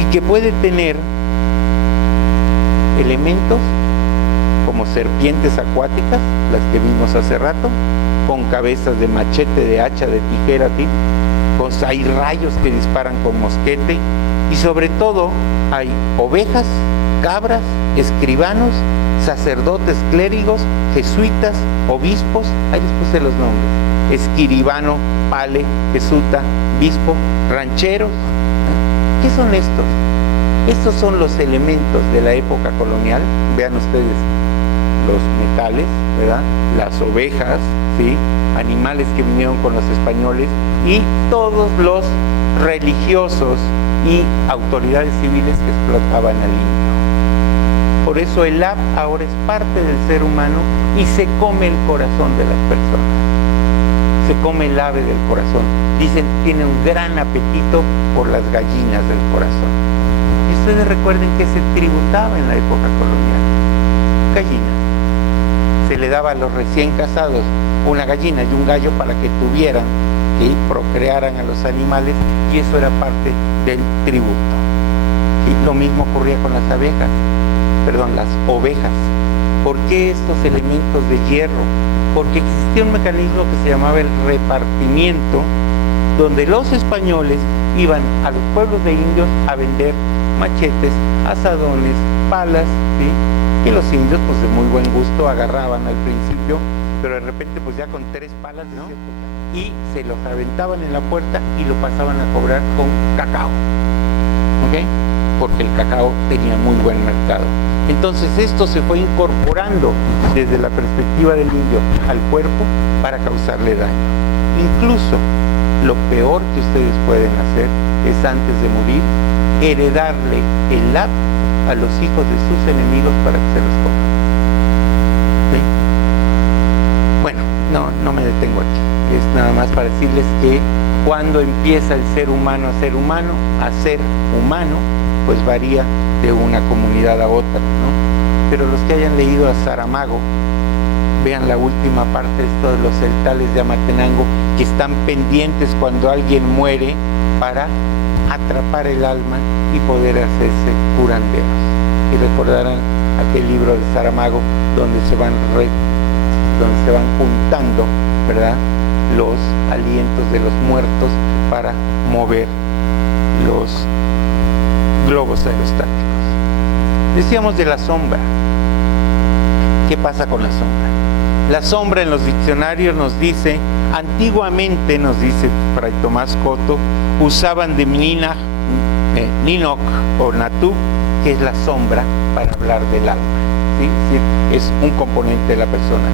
y que puede tener elementos como serpientes acuáticas, las que vimos hace rato, con cabezas de machete, de hacha, de tijera, ¿sí? Hay rayos que disparan con mosquete, y sobre todo hay ovejas, cabras, escribanos, sacerdotes, clérigos, jesuitas, obispos, ahí les puse los nombres: escribano, pale, jesuta, bispo, rancheros. ¿Qué son estos? Estos son los elementos de la época colonial. Vean ustedes los metales, ¿verdad?, las ovejas, ¿sí?, animales que vinieron con los españoles, y todos los religiosos y autoridades civiles que explotaban al indio. Por eso el lap ahora es parte del ser humano y se come el corazón de las personas. Se come el ave del corazón. Dicen, tiene un gran apetito por las gallinas del corazón. Y ustedes recuerden que se tributaba en la época colonial. Gallinas. Se le daba a los recién casados una gallina y un gallo para que tuvieran, que procrearan a los animales, y eso era parte del tributo. Y lo mismo ocurría con las las ovejas. ¿Por qué estos elementos de hierro? Porque existía un mecanismo que se llamaba el repartimiento, donde los españoles iban a los pueblos de indios a vender machetes, asadones, palas, ¿sí?, que los indios, pues de muy buen gusto, agarraban al principio, pero de repente pues ya con 3 palas, ¿no?, y se los aventaban en la puerta y lo pasaban a cobrar con cacao, ¿ok?, porque el cacao tenía muy buen mercado. Entonces esto se fue incorporando desde la perspectiva del indio al cuerpo para causarle daño. Incluso lo peor que ustedes pueden hacer es, antes de morir, heredarle el lap a los hijos de sus enemigos para que se los coman. ¿Sí? Bueno, no me detengo aquí. Es nada más para decirles que cuando empieza el ser humano a ser humano, pues varía de una comunidad a otra, ¿no? Pero los que hayan leído a Saramago, Vean la última parte, esto de los celtales de Amatenango, que están pendientes cuando alguien muere para atrapar el alma y poder hacerse curanderos. Y recordarán aquel libro de Saramago donde se van juntando, ¿verdad?, los alientos de los muertos para mover los globos aerostáticos. Decíamos de la sombra. ¿Qué pasa con la sombra? La sombra en los diccionarios nos dice, antiguamente, nos dice Fray Tomás Coto, usaban de Ninoc o Natú, que es la sombra, para hablar del alma, ¿sí? Es un componente de la persona.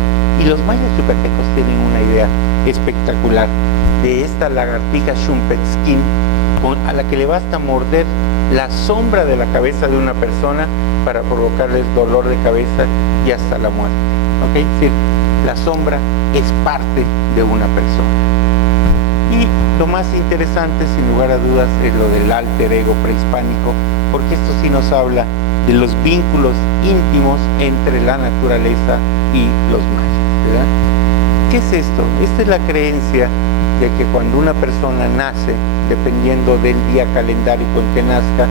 Y los mayas yucatecos tienen una idea espectacular de esta lagartija Shumpetskin, a la que le basta morder la sombra de la cabeza de una persona para provocarles dolor de cabeza y hasta la muerte. ¿Ok? Es decir, la sombra es parte de una persona. Y lo más interesante, sin lugar a dudas, es lo del alter ego prehispánico, porque esto sí nos habla de los vínculos íntimos entre la naturaleza y los mayas, ¿verdad? ¿Qué es esto? Esta es la creencia de que cuando una persona nace, dependiendo del día calendárico en que nazca,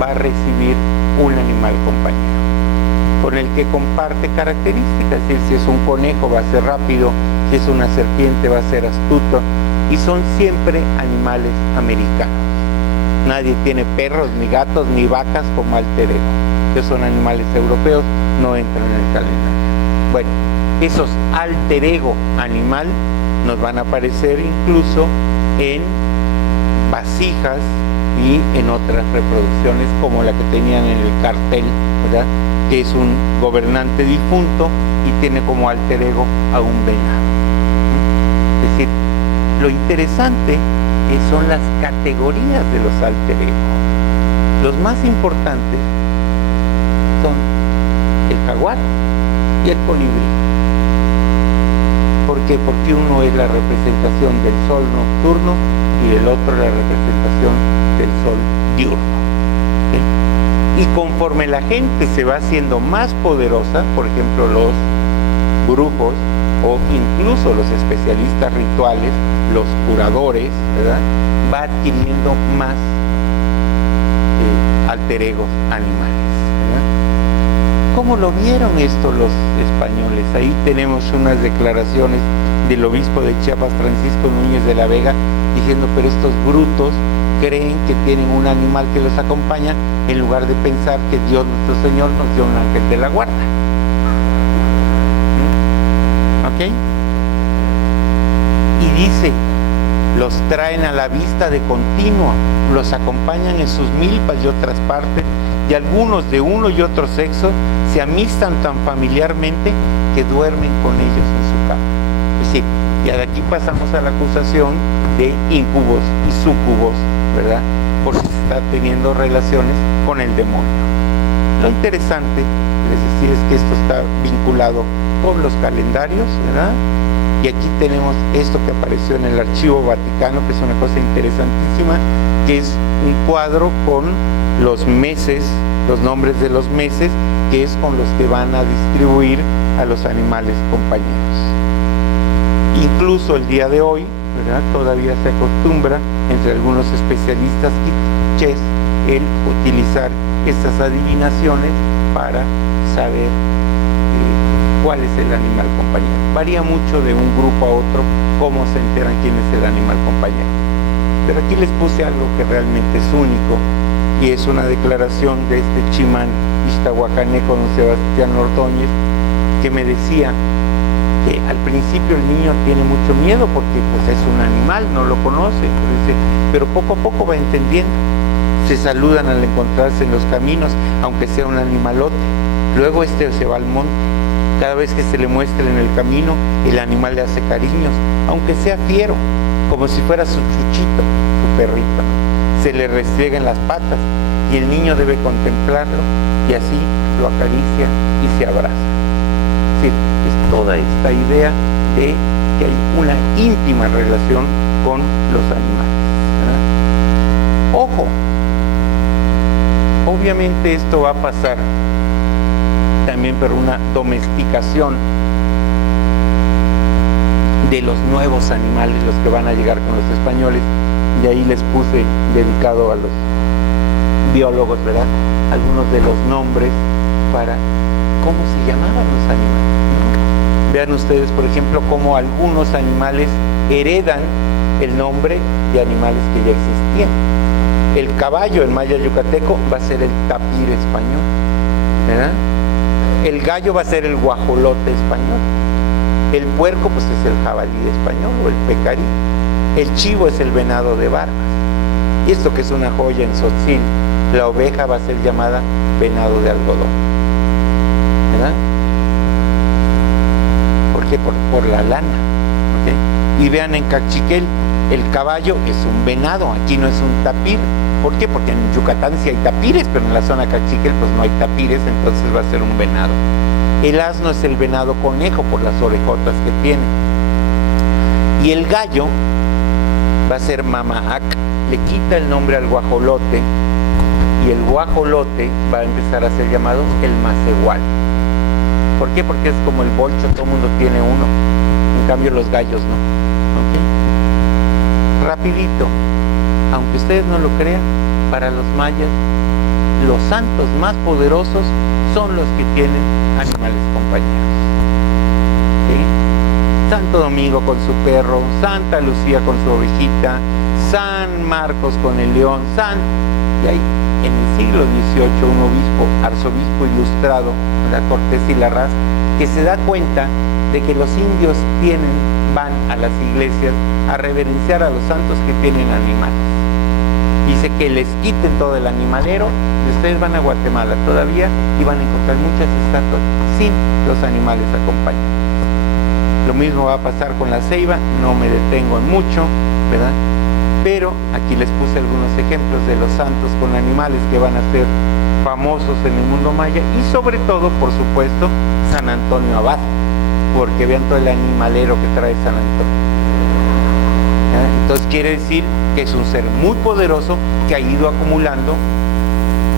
va a recibir un animal compañero, con el que comparte características. Es decir, si es un conejo va a ser rápido, si es una serpiente va a ser astuto, y son siempre animales americanos. Nadie tiene perros, ni gatos, ni vacas como alter ego, que son animales europeos, no entran en el calendario. Bueno, esos alter ego animal nos van a aparecer incluso en vasijas y en otras reproducciones, como la que tenían en el cartel, ¿verdad?, que es un gobernante difunto y tiene como alter ego a un venado. Es decir, lo interesante son las categorías de los alter ego. Los más importantes son el jaguar y el colibrí. ¿Por qué? Porque uno es la representación del sol nocturno y el otro la representación del sol diurno. ¿Sí? Y conforme la gente se va haciendo más poderosa, por ejemplo los brujos o incluso los especialistas rituales, los curadores, ¿verdad?, va adquiriendo más alter egos animales, ¿verdad? ¿Cómo lo vieron esto los españoles? Ahí tenemos unas declaraciones del obispo de Chiapas, Francisco Núñez de la Vega, diciendo, pero estos brutos creen que tienen un animal que los acompaña, en lugar de pensar que Dios nuestro Señor nos dio un ángel de la guarda. ¿Ok? Y dice, los traen a la vista de continuo, los acompañan en sus milpas y otras partes, y algunos de uno y otro sexo se amistan tan familiarmente que duermen con ellos en su cama. Es decir, ya de aquí pasamos a la acusación de incubos y sucubos, ¿verdad?, porque se está teniendo relaciones con el demonio. Lo interesante, es decir, es que esto está vinculado con los calendarios, ¿verdad? Y aquí tenemos esto que apareció en el Archivo Vaticano, que es una cosa interesantísima, que es un cuadro con los meses, los nombres de los meses, que es con los que van a distribuir a los animales compañeros. Incluso el día de hoy, ¿verdad?, todavía se acostumbra entre algunos especialistas quichés el utilizar estas adivinaciones para saber cuál es el animal compañero. Varía mucho de un grupo a otro cómo se enteran quién es el animal compañero. Pero aquí les puse algo que realmente es único, y es una declaración de este chimán ixtahuacaneco, don Sebastián Ordóñez, que me decía que al principio el niño tiene mucho miedo porque pues es un animal, no lo conoce, pero poco a poco va entendiendo. Se saludan al encontrarse en los caminos, aunque sea un animalote. Luego se va al monte. Cada vez que se le muestra en el camino, el animal le hace cariños, aunque sea fiero, como si fuera su chuchito, su perrito. Se le restriega en las patas y el niño debe contemplarlo y así lo acaricia y se abraza. Es decir, es toda esta idea de que hay una íntima relación con los animales, ¿verdad? Ojo, obviamente esto va a pasar también por una domesticación de los nuevos animales, los que van a llegar con los españoles, y ahí les puse, dedicado a los biólogos, ¿verdad?, algunos de los nombres para cómo se llamaban los animales, ¿no? Vean ustedes, por ejemplo, cómo algunos animales heredan el nombre de animales que ya existían. El caballo en maya yucateco va a ser el tapir español, ¿verdad? El gallo va a ser el guajolote español. El puerco pues es el jabalí español o el pecarí. El chivo es el venado de Barbas. Y esto que es una joya en Tzotzil, la oveja va a ser llamada venado de algodón, ¿verdad? ¿Por qué? Por la lana, ¿ok? Y vean en Cachiquel, el caballo es un venado, aquí no es un tapir. ¿Por qué? Porque en Yucatán sí hay tapires, pero en la zona Cachiquel pues no hay tapires, entonces va a ser un venado. El asno es el venado conejo por las orejotas que tiene. Y el gallo va a ser mamaac, le quita el nombre al guajolote, y el guajolote va a empezar a ser llamado el macehual. ¿Por qué? Porque es como el bolcho, todo el mundo tiene uno, en cambio los gallos no. ¿Okay? Rapidito, aunque ustedes no lo crean, para los mayas, los santos más poderosos son los que tienen animales compañeros. ¿Sí? Santo Domingo con su perro, Santa Lucía con su ovejita, San Marcos con el león, y ahí en el siglo XVIII un obispo, arzobispo ilustrado, ¿verdad?, Cortés y Larraz, que se da cuenta de que los indios van a las iglesias a reverenciar a los santos que tienen animales. Dice que les quiten todo el animalero y ustedes van a Guatemala todavía y van a encontrar muchas estatuas sin los animales acompañantes. Lo mismo va a pasar con la ceiba, no me detengo en mucho, ¿verdad? Pero aquí les puse algunos ejemplos de los santos con animales que van a ser famosos en el mundo maya, y sobre todo, por supuesto, San Antonio Abad, porque vean todo el animalero que trae San Antonio. Entonces quiere decir que es un ser muy poderoso que ha ido acumulando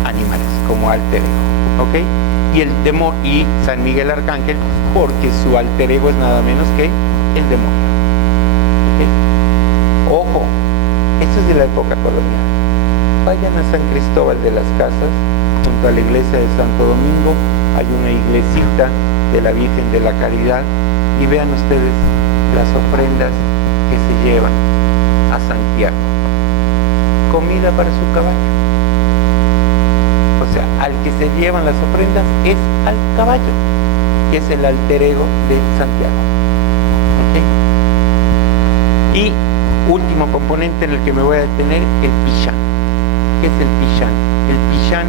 animales como alter ego, ¿ok? Y San Miguel Arcángel, porque su alter ego es nada menos que el demonio, ¿ok? Ojo, esto es de la época colonial. Vayan a San Cristóbal de las Casas, junto a la iglesia de Santo Domingo, hay una iglesita de la Virgen de la Caridad, y vean ustedes las ofrendas que se llevan a Santiago. Comida para su caballo. O sea, al que se llevan las ofrendas es al caballo, que es el alter ego de Santiago. ¿Okay? Y último componente en el que me voy a detener, el pichán. ¿Qué es el pichán? El pichán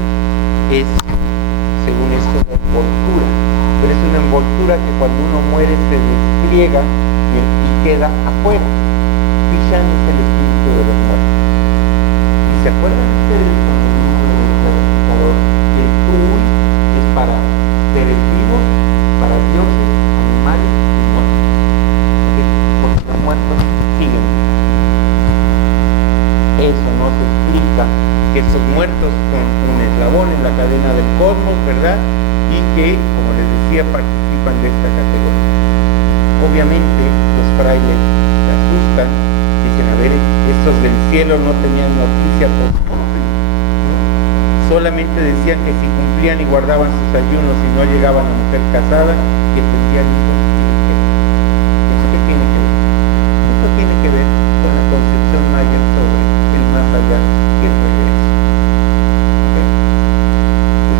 es, según esto, una envoltura, pero es una envoltura que cuando uno muere se despliega y queda afuera. Pichán es el espíritu de los muertos. ¿Y se acuerdan ustedes cuando vimos el clasificador? El Tui es para seres vivos, para dioses, animales y muertos. Porque los muertos siguen vivos. Eso no se explica, que esos muertos son un eslabón en la cadena del cosmos, ¿verdad? Y que, como les decía, participan de esta categoría. Obviamente los frailes se asustan, dicen, a ver, estos del cielo no tenían noticia, pues, solamente decían que si cumplían y guardaban sus ayunos y no llegaban a mujer casada, que tendrían hijos. ¿Eso qué tiene que ver? Esto tiene que ver con la concepción maya sobre el más allá y el regreso. ¿Okay?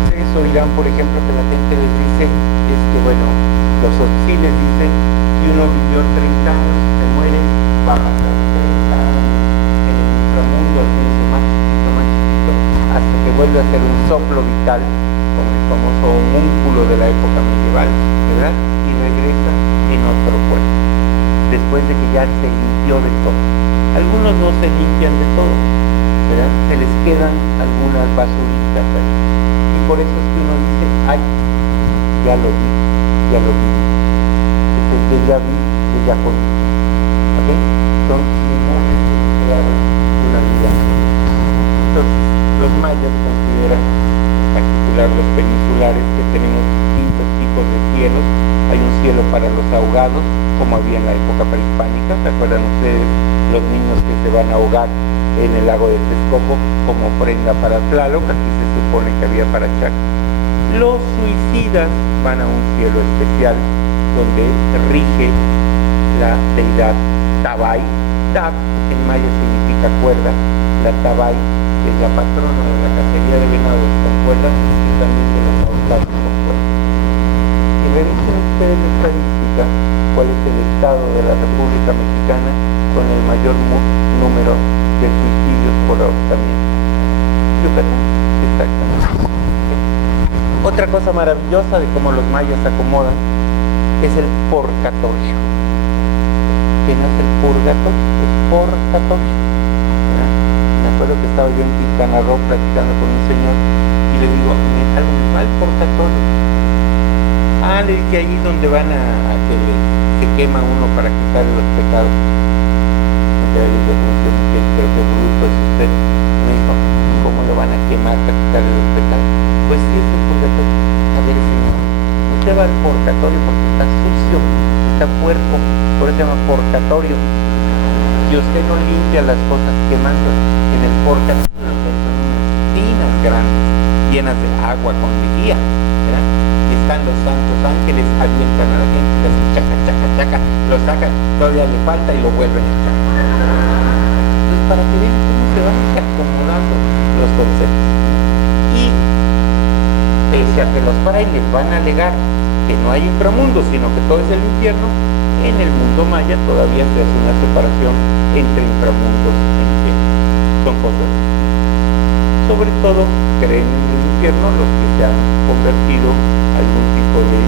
Ustedes oirán, por ejemplo, que la gente les dice, es que bueno, los otziles dicen que uno vivió 30 años, se muere, va a pasar 30 años en el inframundo, haciéndose más chiquito, hasta que vuelve a ser un soplo vital, como el famoso homúnculo de la época medieval, ¿verdad? Y regresa en otro cuerpo, después de que ya se limpió de todo. Algunos no se limpian de todo, ¿verdad? Se les quedan algunas basuritas ahí. Y por eso es que uno dice, ay, ya lo vi. Es el déjà vu, déjà connu. ¿Okay? Son momentos creados de una vida anterior. Entonces, los mayas consideran, en particular los peninsulares, que tenemos distintos tipos de cielos. Hay un cielo para los ahogados, como había en la época prehispánica. ¿Se acuerdan ustedes los niños que se van a ahogar en el lago de Texcoco como ofrenda para Tlaloc? Aquí se supone que había para Chac. Los suicidas van a un cielo especial donde rige la deidad Tabay. Tab en maya significa cuerda. La Tabay es la patrona de la cacería de venados con cuerdas y también de los ahogados con cuerdas. Y revisen ustedes la estadística, cuál es el estado de la República Mexicana con el mayor número de suicidios por ahorcamiento. Yucatán, exactamente. Otra cosa maravillosa de cómo los mayas acomodan es el porcatorio. Que no es el purgatorio, es porcatorio. Me acuerdo que estaba yo en Quintana Roo platicando con un señor y le digo, me algo muy mal porcatorio. Le dije ahí donde van a que se quema uno para quitarle los pecados. Pero qué bruto es usted. Me dijo, ¿cómo lo van a quemar para quitarle los pecados? Pues sí, es el purgatorio. A ver, señor, usted va al purgatorio porque está sucio, está puerco, por eso se llama purgatorio. Y usted no limpia las cosas quemando en el purgatorio, son unas tinas grandes, llenas de agua con lejía, ¿verdad? Y están los santos ángeles, avientan a la gente, le hacen chaca, chaca, chaca, lo sacan, todavía le falta y lo vuelven a echar. Entonces, para que vean cómo se van acomodando los conceptos. Y pese a que los frailes van a alegar que no hay inframundo, sino que todo es el infierno, en el mundo maya todavía se hace una separación entre inframundos e infierno. Son cosas distintas. Sobre todo creen en el infierno los que se han convertido a algún tipo de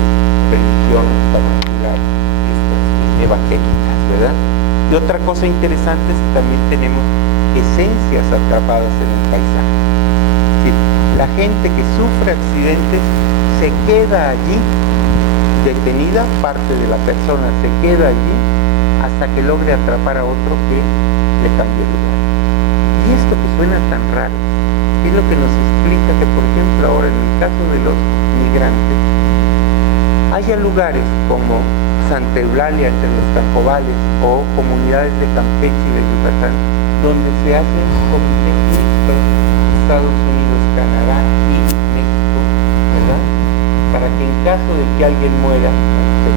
religión particular evangélicas, ¿verdad? Y otra cosa interesante es que también tenemos esencias atrapadas en el paisaje. Sí, la gente que sufre accidentes se queda allí detenida, parte de la persona se queda allí hasta que logre atrapar a otro que le cambie el lugar. Y esto que suena tan raro es lo que nos explica que, por ejemplo, ahora en el caso de los migrantes, haya lugares como Santa Eulalia entre los Tancobales o comunidades de Campeche y de Yucatán donde se hacen comités mixtos, Estados Unidos, Canadá y México, ¿verdad? Para que en caso de que alguien muera, se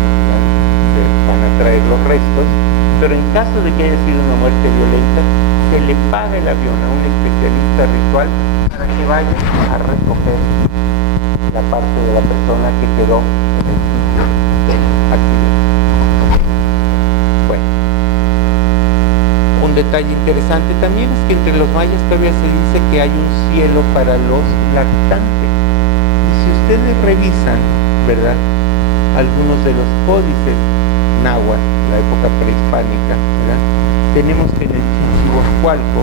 van a traer los restos, pero en caso de que haya sido una muerte violenta, se le paga el avión a un especialista ritual para que vaya a recoger la parte de la persona que quedó en el sitio del accidente. Bueno, un detalle interesante también es que entre los mayas todavía se dice que hay un cielo para los lactantes. Si ustedes revisan, ¿verdad?, algunos de los códices náhuatl, la época prehispánica, ¿verdad?, tenemos que en el Chichihuascualco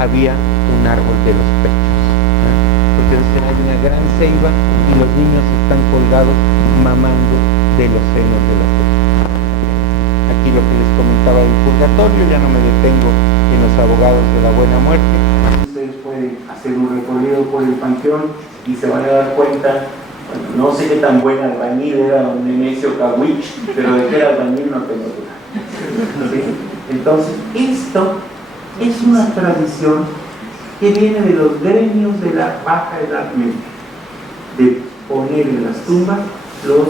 había un árbol de los pechos, ¿verdad?, porque hay una gran ceiba y los niños están colgados mamando de los senos de las personas. Aquí lo que les comentaba del purgatorio, ya no me detengo en los abogados de la buena muerte. Ustedes pueden hacer un recorrido por el panteón y se van a dar cuenta, bueno, no sé qué tan buen albañil era don Nemesio Kawich, pero de que era albañil no tengo duda. ¿Sí? Entonces, esto es una tradición que viene de los gremios de la Baja Edad Media, de poner en las tumbas los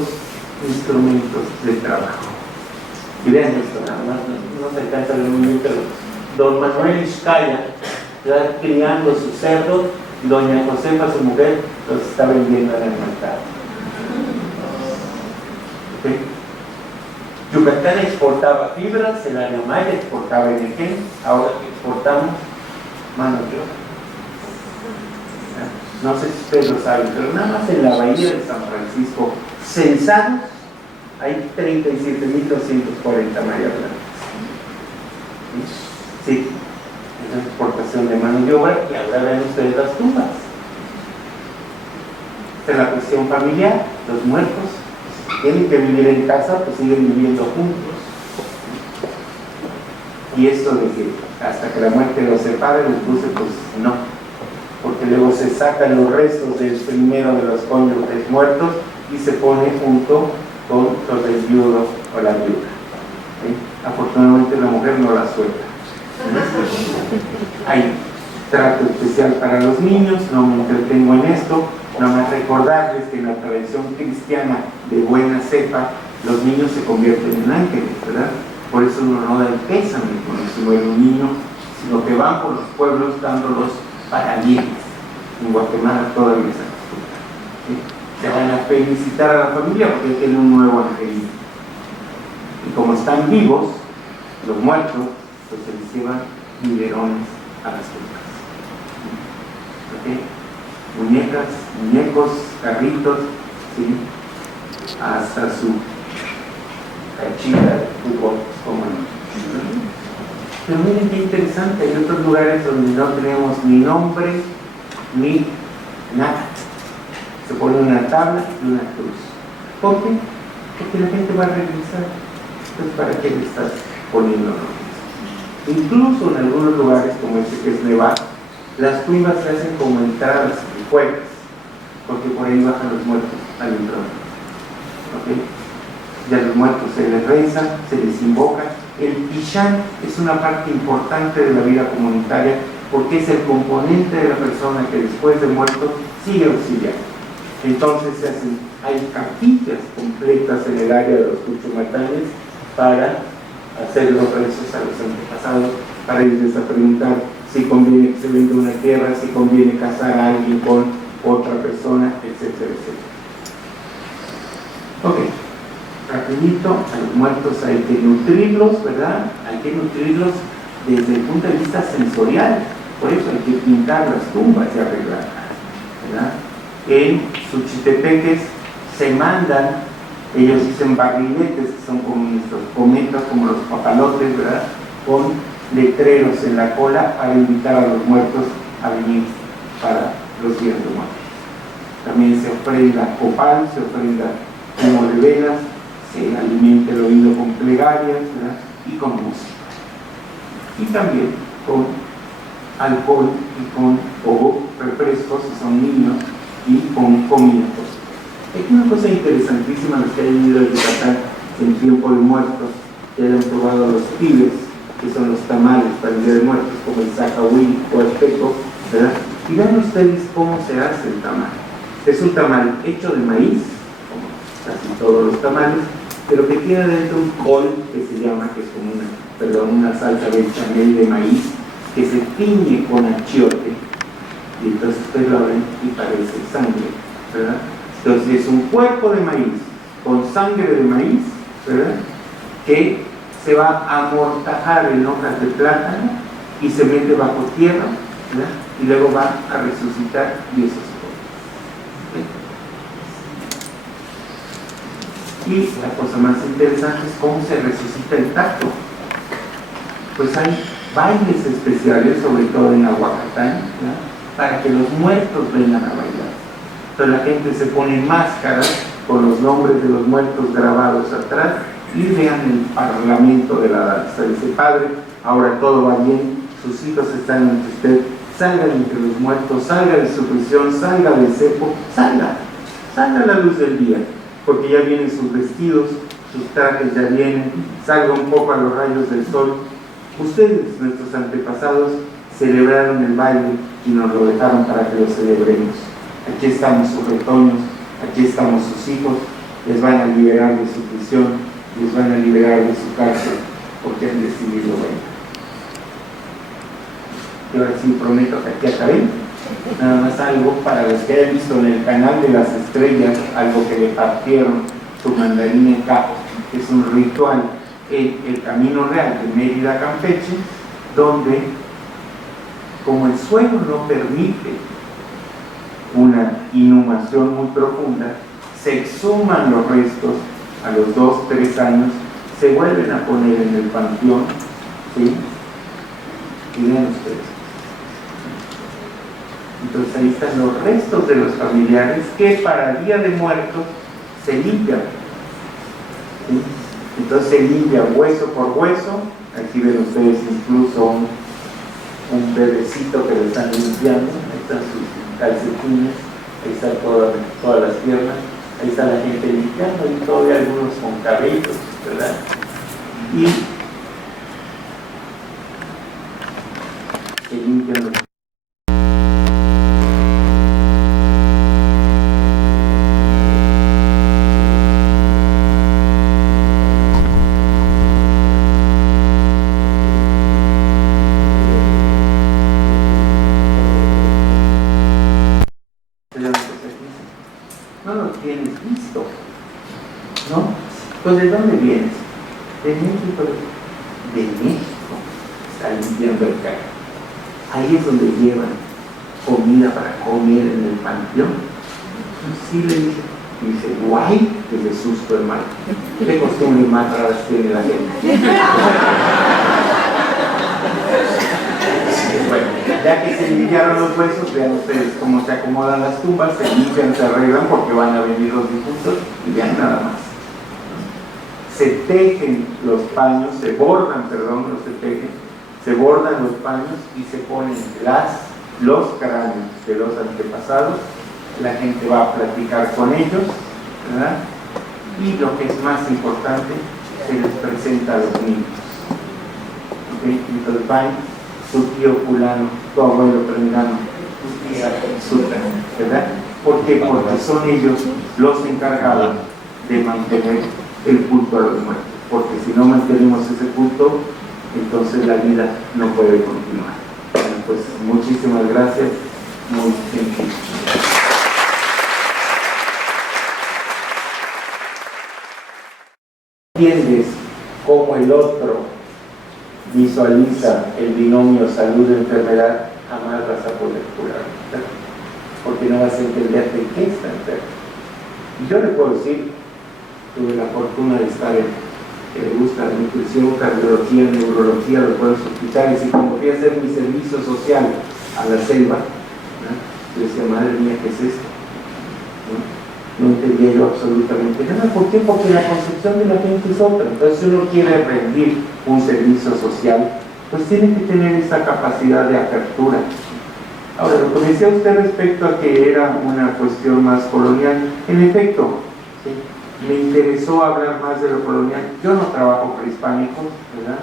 instrumentos de trabajo. Y vean esto, nada más, no se alcanza a ver muy bien, pero don Manuel Izcaya está criando su cerdo y doña Josefa, su mujer, los está vendiendo en el mercado. ¿Okay? Yucatán exportaba fibras, el área maya exportaba energía, ahora exportamos mano de obra. No sé si ustedes lo saben, pero nada más en la bahía de San Francisco, censados, hay 37.240 María Blancas. Sí, es la exportación de mano de obra y ahora ven ustedes las tumbas. Esta es la cuestión familiar, los muertos tienen que vivir en casa, pues siguen viviendo juntos. Y esto de que hasta que la muerte los separe, les puse pues no, porque luego se sacan los restos del primero de los cónyuges muertos y se pone junto con los del viudo o la viuda. ¿Sí? Afortunadamente la mujer no la suelta. Hay trato especial para los niños, no me entretengo en esto, nada más recordarles que en la tradición cristiana de buena cepa, los niños se convierten en ángeles, ¿verdad? Por eso uno no da el pésame cuando se muere un niño, sino que van por los pueblos dándolos parabienes. En Guatemala todavía se acostumbra. ¿Sí? Se van a felicitar a la familia porque tienen un nuevo angelito. Y como están vivos, los muertos, pues se les llevan biberones a las tumbas. ¿Okay? Muñecas, muñecos, carritos, ¿sí? Hasta su cachita de fútbol, como no. Pero miren qué interesante, hay otros lugares donde no tenemos ni nombre ni nada. Se pone una tabla y una cruz. ¿Por qué? Porque la gente va a regresar. Entonces, ¿para qué le estás poniendo nombres? Incluso en algunos lugares, como este que es Nevada, las tumbas se hacen como entradas y puertas, porque por ahí bajan los muertos al entrar. ¿Okay? Ya los muertos se les reza, se les invoca. El pichán es una parte importante de la vida comunitaria porque es el componente de la persona que después de muerto sigue auxiliando. Entonces hay capillas completas en el área de los cuchumatanes para hacer los rezos a los antepasados, para irles a preguntar si conviene que se venda una tierra, si conviene casar a alguien con otra persona, etcétera, etcétera. Ok. Rapidito, a los muertos hay que nutrirlos, ¿verdad? Hay que nutrirlos desde el punto de vista sensorial, por eso hay que pintar las tumbas y arreglarlas, ¿verdad? En Suchitepeques se mandan, ellos dicen barriletes, que son como nuestros cometas, como los papalotes, ¿verdad? Con letreros en la cola para invitar a los muertos a venir para los días de muerte. También se ofrenda copal, se ofrenda humo de velas, se alimenta el oído con plegarias, ¿verdad? Y con música. Y también con alcohol y con refrescos, si son niños, y con comida. Hay una cosa interesantísima, los que hayan ido a Yucatán en tiempo de muertos, que hayan probado los pibes, que son los tamales para el Día de Muertos, como el zacahuil o el peco, ¿verdad? Y vean ustedes cómo se hace el tamal. Es un tamal hecho de maíz, como casi todos los tamales, pero que tiene dentro un col que se llama, que es como una salsa bechamel de maíz, que se tiñe con achiote, y entonces ustedes lo ven y parece sangre, ¿verdad? Entonces es un cuerpo de maíz con sangre de maíz, ¿verdad? Que se va a amortajar en hojas de plátano y se mete bajo tierra, ¿verdad? Y luego va a resucitar y eso es todo. Y la cosa más interesante es cómo se resucita el tacto. Pues hay bailes especiales, sobre todo en Aguacatán, ¿verdad? Para que los muertos vengan a bailar. Entonces la gente se pone máscaras con los nombres de los muertos grabados atrás y vean el parlamento de la danza. Dice: Padre, ahora todo va bien, sus hijos están ante usted, salga entre los muertos, salga de su prisión, salga del cepo, salga a la luz del día, porque ya vienen sus vestidos, sus trajes ya vienen, salga un poco a los rayos del sol. Ustedes, nuestros antepasados, celebraron el baile y nos lo dejaron para que lo celebremos. Aquí estamos sus retoños, aquí estamos sus hijos, les van a liberar de su prisión, les van a liberar de su cárcel, porque han decidido bailar. Y ahora sí prometo que aquí acabé. Nada más algo para los que hayan visto en el canal de las estrellas, algo que le partieron su mandarina en capo, que es un ritual en el Camino Real de Mérida, Campeche, donde, como el suelo no permite una inhumación muy profunda, se exhuman los restos a los 2-3 años, se vuelven a poner en el panteón, ¿sí? Y vean ustedes. Entonces ahí están los restos de los familiares que para Día de Muertos se limpian, ¿sí? Entonces se limpia hueso por hueso. Aquí ven ustedes incluso un bebecito que lo están limpiando. Ahí están sus calcetines, ahí están todas las piernas, Ahí está la gente limpiando y todavía algunos con cabellos, ¿verdad? Y se limpian los... No lo tienes visto, ¿no? Pues ¿de dónde vienes? De México. De México. Está limpiando el carro. Ahí es donde llevan comida para comer en el panteón. Sí le dice. Y dice, guay, desde susto, hermano. ¿Qué costumbres más raras tiene la gente? Bueno, ya que se limpiaron los huesos, vean ustedes cómo se acomodan las tumbas, se limpian, se arreglan porque van a venir los difuntos y vean nada más. Se tejen los paños, se bordan, perdón, no se tejen, se bordan los paños y se ponen los cráneos de los antepasados. La gente va a platicar con ellos, ¿verdad? Y lo que es más importante, se les presenta a los niños. ¿Okay? Entonces van tu tío fulano, tu abuelo prendano, tu tía sultana, ¿verdad? ¿Por qué? Porque son ellos los encargados de mantener el culto a los muertos. Porque si no mantenemos ese culto, entonces la vida no puede continuar. Bueno, pues muchísimas gracias, muy gentil. ¿Entiendes cómo el otro visualiza el binomio salud-enfermedad? Jamás vas a poder curar, ¿verdad? Porque no vas a entender de qué está enfermo. Y yo le puedo decir, tuve la fortuna de estar que me gusta la nutrición, cardiología, neurología, los buenos hospitales, y cuando fui a hacer mi servicio social a la selva, ¿no? Yo decía, madre mía, ¿qué es esto? No entendía yo absolutamente nada. ¿Por qué? Porque la concepción de la gente es otra. Entonces, si uno quiere rendir un servicio social, pues tiene que tener esa capacidad de apertura. Ahora, lo que decía usted respecto a que era una cuestión más colonial, en efecto, ¿sí? Me interesó hablar más de lo colonial. Yo no trabajo prehispánicos, ¿verdad?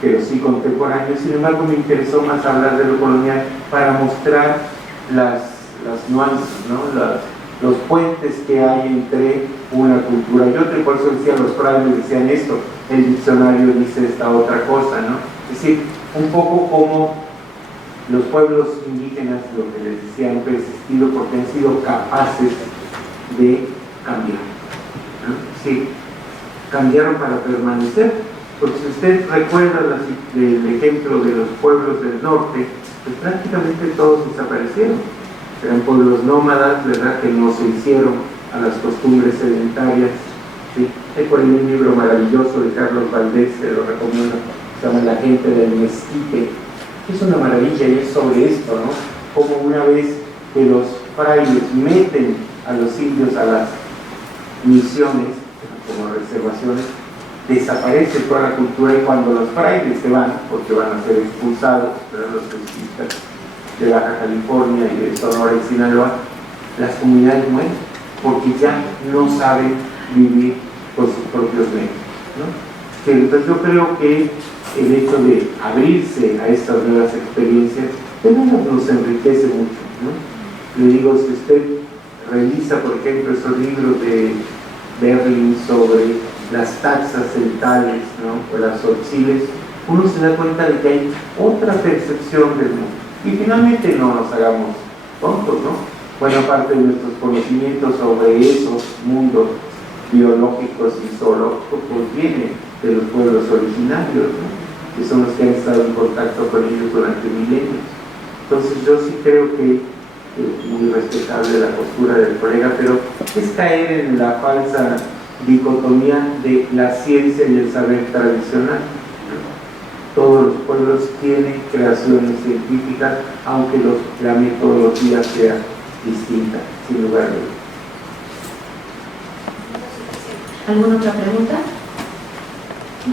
Pero sí contemporáneos. Sin embargo, me interesó más hablar de lo colonial para mostrar las nuances, ¿no? Los puentes que hay entre una cultura y otra. Y por eso decía, los frailes decían esto, el diccionario dice esta otra cosa, ¿no? Es decir, un poco como los pueblos indígenas, lo que les decía, han persistido porque han sido capaces de cambiar, ¿no? Sí, cambiaron para permanecer, porque si usted recuerda el ejemplo de los pueblos del norte, pues prácticamente todos desaparecieron. Eran pueblos nómadas, ¿verdad?, que no se hicieron a las costumbres sedentarias. ¿Sí? Hay por ahí un libro maravilloso de Carlos Valdés, se lo recomiendo, se llama La gente del mezquite. Es una maravilla y es sobre esto, ¿no? Como una vez que los frailes meten a los indios a las misiones, como reservaciones, desaparece toda la cultura, y cuando los frailes se van, porque van a ser expulsados, ¿verdad?, los jesuitas de Baja California y de Sonora y Sinaloa, las comunidades mueren, porque ya no saben vivir con sus propios medios, ¿no? Entonces yo creo que el hecho de abrirse a estas nuevas experiencias, de verdad nos enriquece mucho, ¿no? Le digo, si usted revisa, por ejemplo, esos libros de Berlin sobre las taxas celtales, ¿no?, o las orchiles, uno se da cuenta de que hay otra percepción del mundo. Y finalmente no nos hagamos tontos, ¿no? Buena parte de nuestros conocimientos sobre esos mundos biológicos y zoológicos pues viene de los pueblos originarios, ¿no?, que son los que han estado en contacto con ellos durante milenios. Entonces yo sí creo que muy respetable la postura del colega, pero es caer en la falsa dicotomía de la ciencia y el saber tradicional. Todos los pueblos tienen creaciones científicas, aunque la metodología sea distinta, sin lugar a dudas. ¿Alguna otra pregunta? Sí.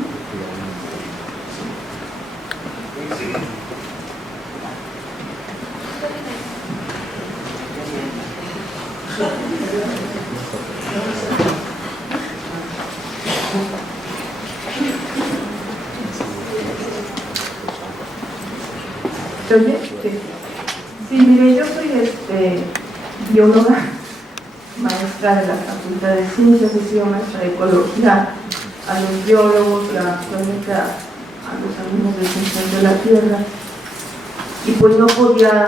¿Se oye? Sí. Sí, mire, yo soy bióloga, maestra de la Facultad de Ciencias, he sido maestra de ecología a los biólogos, actualmente a los alumnos de Ciencias de la Tierra, y pues no podía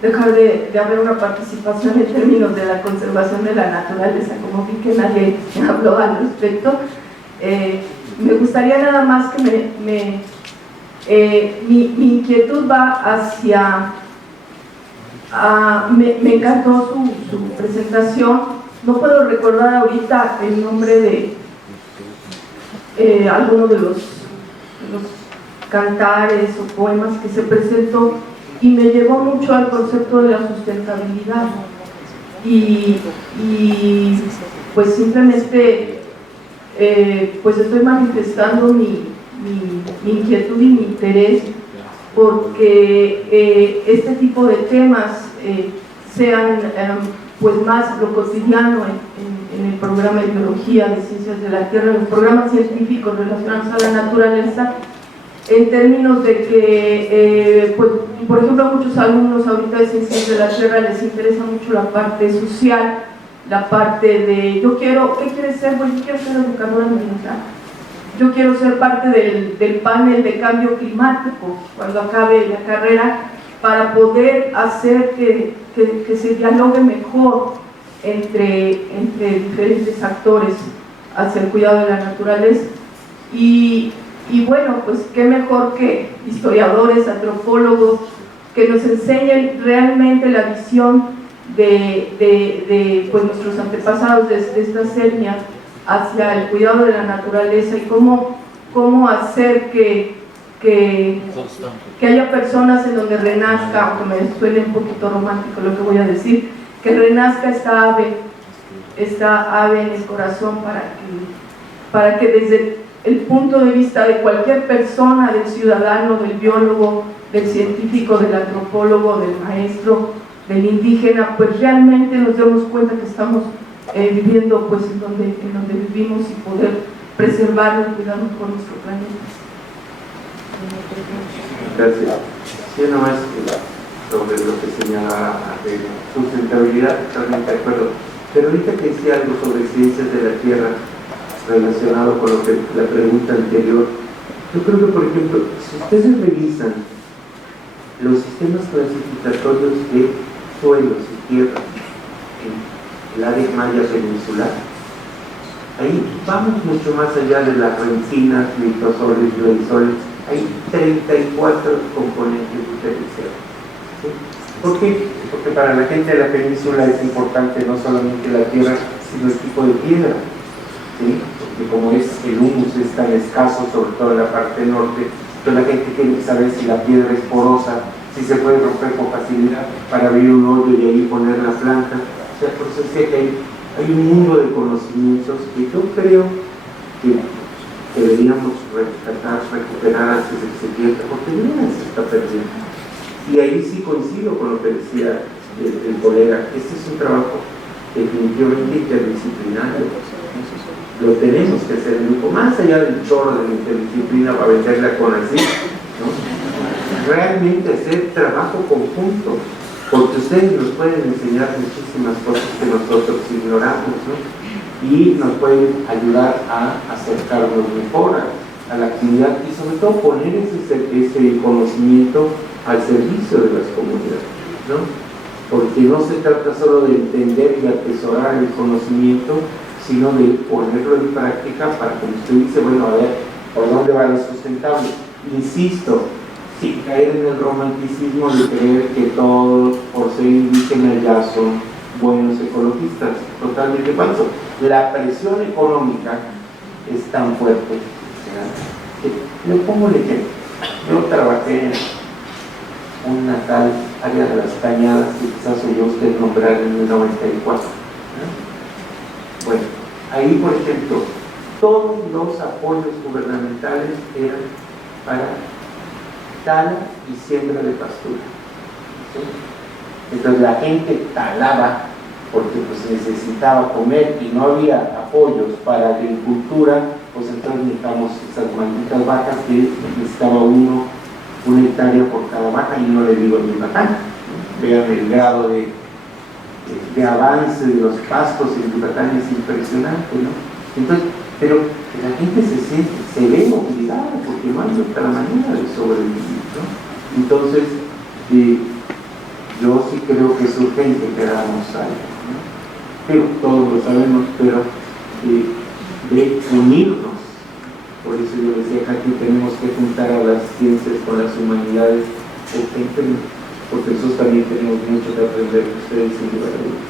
dejar de haber una participación en términos de la conservación de la naturaleza, como vi que nadie habló al respecto. Me gustaría nada más que mi inquietud va hacia... me encantó su presentación. No puedo recordar ahorita el nombre de alguno de los cantares o poemas que se presentó, y me llevó mucho al concepto de la sustentabilidad, y pues simplemente pues estoy manifestando mi inquietud y mi interés porque este tipo de temas sean pues más lo cotidiano en el programa de biología, de ciencias de la tierra, en los programas científicos relacionados a la naturaleza, en términos de que, pues, por ejemplo, a muchos alumnos ahorita de ciencias de la tierra les interesa mucho la parte social, la parte de, ¿qué quieres ser? Pues yo quiero ser educadora ambiental. Yo quiero ser parte del panel de cambio climático cuando acabe la carrera, para poder hacer que se dialogue mejor entre diferentes actores hacia el cuidado de la naturaleza. Y bueno, pues qué mejor que historiadores, antropólogos, que nos enseñen realmente la visión de pues, nuestros antepasados desde estas etnias hacia el cuidado de la naturaleza, y cómo hacer que haya personas en donde renazca, aunque me suene un poquito romántico lo que voy a decir, que renazca esta ave en el corazón, para que desde el punto de vista de cualquier persona, del ciudadano, del biólogo, del científico, del antropólogo, del maestro, del indígena, pues realmente nos demos cuenta que estamos viviendo pues en donde vivimos, y poder preservarlo y cuidar mejor nuestro planeta. Gracias. Sí, nomás sobre lo que señalaba de sustentabilidad, totalmente de acuerdo. Pero ahorita que decía algo sobre ciencias de la tierra relacionado con la pregunta anterior, yo creo que, por ejemplo, si ustedes revisan los sistemas clasificatorios de suelos y tierras en el área maya peninsular, ahí vamos mucho más allá de las rencinas, litosoles, gladisoles. Hay 34 componentes diferenciados. ¿Sí? ¿Por qué? Porque para la gente de la península es importante no solamente la tierra, sino el tipo de piedra. ¿Sí? Porque como el humus es tan escaso, sobre todo en la parte norte, entonces la gente quiere saber si la piedra es porosa, si se puede romper con facilidad para abrir un hoyo y ahí poner la planta. O sea, por eso decía que hay un mundo de conocimientos que yo creo que deberíamos recuperar antes de que se pierda, porque no se está perdiendo. Y ahí sí coincido con lo que decía el colega. Este es un trabajo definitivamente interdisciplinario. Lo tenemos que hacer en grupo, más allá del chorro de la interdisciplina para venderla con así, ¿no? Realmente hacer trabajo conjunto, porque ustedes nos pueden enseñar muchísimas cosas que nosotros ignoramos, ¿no? Y nos pueden ayudar a acercarnos mejor a la actividad, y sobre todo poner ese conocimiento al servicio de las comunidades, ¿no? Porque no se trata solo de entender y atesorar el conocimiento, sino de ponerlo en práctica para que usted dice, bueno, a ver, ¿por dónde va lo sustentable? Insisto, sin caer en el romanticismo de creer que todos, por ser indígenas, ya son buenos ecologistas. Totalmente falso. La presión económica es tan fuerte, ¿verdad? Que yo pongo el ejemplo. Yo trabajé en una tal área de las Cañadas que quizás oyó usted nombrar en el 94. Bueno, ahí, por ejemplo, todos los apoyos gubernamentales eran para tala y siembra de pastura, ¿sí? Entonces la gente talaba porque pues necesitaba comer y no había apoyos para agricultura, pues entonces necesitamos esas malditas vacas que necesitaba una hectárea por cada vaca, y no le digo ni Yucatán. Vean el grado de avance de los pastos en Yucatán, es impresionante, ¿no? Entonces, pero la gente se ve obligada porque no hay otra manera de sobrevivir, ¿no? Entonces, yo sí creo que es urgente que hagamos algo, ¿no? Pero todos lo sabemos, pero de unirnos. Por eso yo decía que aquí tenemos que juntar a las ciencias con las humanidades urgentemente, porque nosotros también tenemos mucho que aprender de ustedes sin lugar a dudas.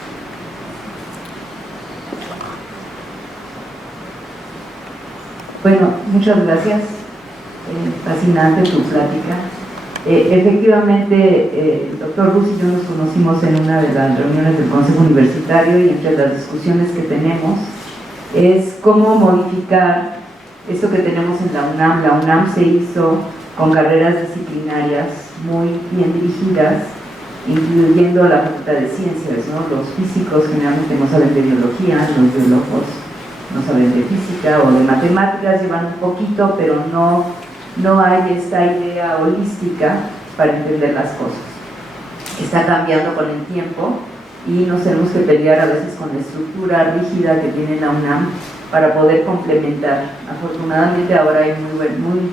Bueno, muchas gracias. Fascinante tu plática. Efectivamente, el doctor Rus y yo nos conocimos en una de las reuniones del Consejo Universitario, y entre las discusiones que tenemos es cómo modificar esto que tenemos en la UNAM. La UNAM se hizo con carreras disciplinarias muy bien dirigidas, incluyendo la Facultad de Ciencias, ¿no? Los físicos generalmente no saben de biología, los biólogos no saben de física o de matemáticas, llevan un poquito, pero no hay esta idea holística para entender las cosas. Está cambiando con el tiempo y nos tenemos que pelear a veces con la estructura rígida que tiene la UNAM para poder complementar. Afortunadamente ahora hay muy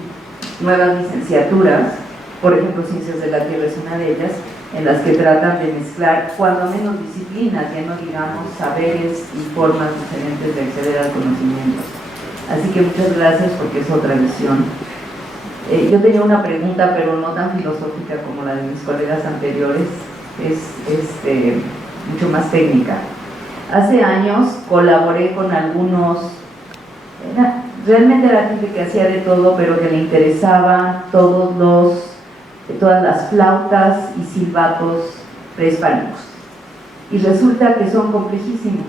nuevas licenciaturas, por ejemplo Ciencias de la Tierra es una de ellas, en las que tratan de mezclar cuando menos disciplinas, ya no digamos saberes y formas diferentes de acceder al conocimiento. Así que muchas gracias, porque es otra visión. Yo tenía una pregunta, pero no tan filosófica como la de mis colegas anteriores, es mucho más técnica. Hace años colaboré con algunos, realmente era gente que hacía de todo, pero que le interesaban todas las flautas y silbatos prehispánicos. Y resulta que son complejísimos.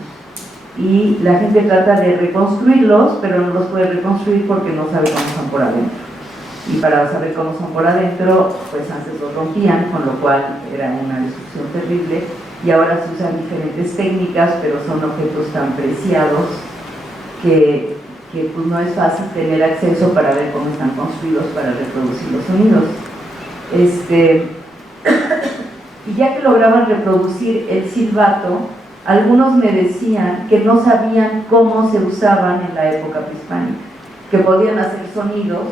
Y la gente trata de reconstruirlos, pero no los puede reconstruir porque no sabe cómo son por adentro. Y para saber cómo son por adentro, pues antes los rompían, con lo cual era una destrucción terrible. Y ahora se usan diferentes técnicas, pero son objetos tan preciados que pues no es fácil tener acceso para ver cómo están construidos para reproducir los sonidos. Y ya que lograban reproducir el silbato, algunos me decían que no sabían cómo se usaban en la época prehispánica, que podían hacer sonidos,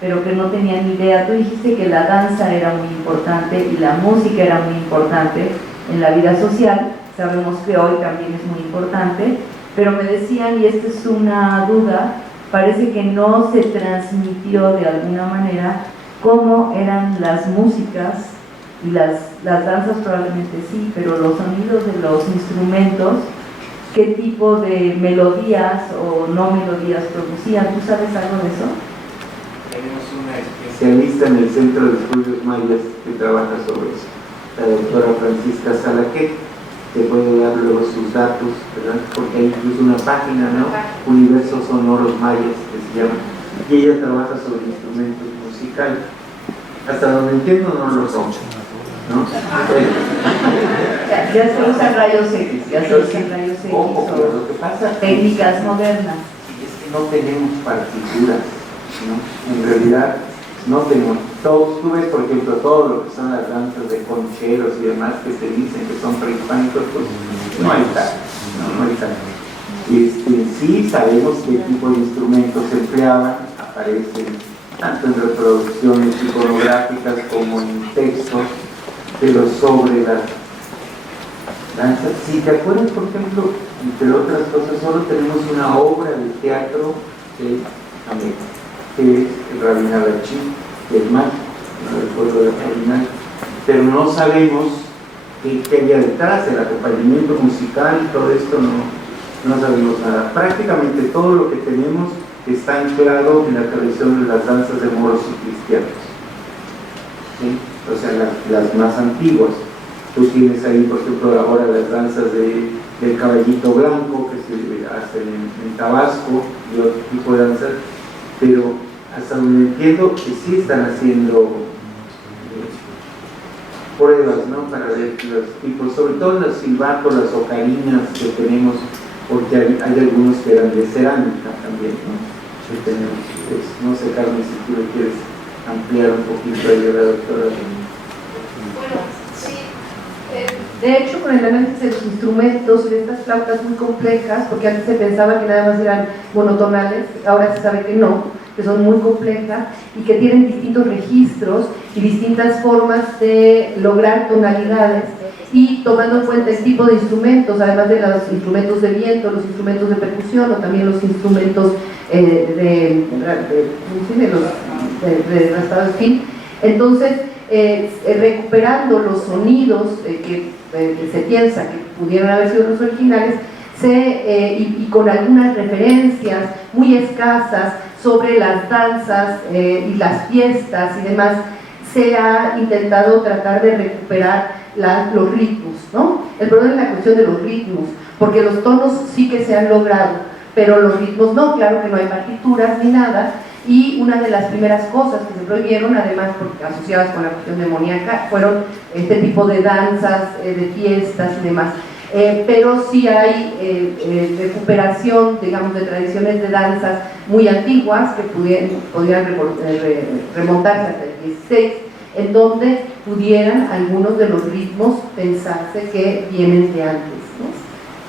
pero que no tenían idea. Tú dijiste que la danza era muy importante y la música era muy importante en la vida social, sabemos que hoy también es muy importante, pero me decían, y esta es una duda, parece que no se transmitió de alguna manera cómo eran las músicas, y las danzas probablemente sí, pero los sonidos de los instrumentos, qué tipo de melodías o no melodías producían. ¿Tú sabes algo de eso? Tenemos una especialista en el Centro de Estudios Mayas que trabaja sobre eso, la doctora Francisca Salaquet, que puede dar luego sus datos, ¿verdad? Porque hay incluso una página, ¿no? Universos Sonoros Mayas, que se llama, y ella trabaja sobre instrumentos musicales. Hasta donde entiendo no lo son, ¿no? Ya se usan rayos X, Ojo, pero lo que pasa técnicas modernas. es que no tenemos partituras, ¿no? En realidad no tenemos. Tú ves, por ejemplo, todo lo que son las danzas de concheros y demás que se dicen que son prehispánicos, pues no hay tal, no hay tal. Sí sabemos qué tipo de instrumentos se empleaban, aparecen tanto en reproducciones iconográficas como en textos, pero sobre las danzas. Si te acuerdas, por ejemplo, entre otras cosas, solo tenemos una obra de teatro de América, que es el Rabinal Achí, del mágico, no recuerdo del Rabinal, pero no sabemos qué había detrás, el acompañamiento musical y todo esto, no sabemos nada. Prácticamente todo lo que tenemos está anclado en la tradición de las danzas de moros y cristianos, ¿sí? O sea, las más antiguas. Tú tienes ahí, por ejemplo, ahora las danzas del caballito blanco que se hacen en Tabasco y otro tipo de danzas, pero hasta donde entiendo que sí están haciendo pruebas, ¿no? Para ver los tipos, sobre todo los silbatos, las ocarinas que tenemos, porque hay algunos que eran de cerámica también, ¿no? Que tenemos, pues, no sé, Carmen, si tú le quieres ampliar un poquito ahí a la doctora. Bueno, sí. De hecho, con el análisis de los instrumentos y de estas flautas muy complejas, porque antes se pensaba que nada más eran monotonales, ahora se sabe que no, que son muy complejas y que tienen distintos registros y distintas formas de lograr tonalidades, y tomando en cuenta el tipo de instrumentos, además de los instrumentos de viento, los instrumentos de percusión o también los instrumentos de raspado, en fin. Entonces, recuperando los sonidos que se piensa que pudieron haber sido los originales, y con algunas referencias muy escasas sobre las danzas y las fiestas y demás, se ha intentado tratar de recuperar los ritmos, ¿no? El problema es la cuestión de los ritmos, porque los tonos sí que se han logrado, pero los ritmos no, claro que no hay partituras ni nada, y una de las primeras cosas que se prohibieron, además porque asociadas con la cuestión demoníaca, fueron este tipo de danzas, de fiestas y demás. Pero sí hay recuperación, digamos, de tradiciones de danzas muy antiguas que pudieran remontarse hasta el 16, en donde pudieran algunos de los ritmos pensarse que vienen de antes, ¿no?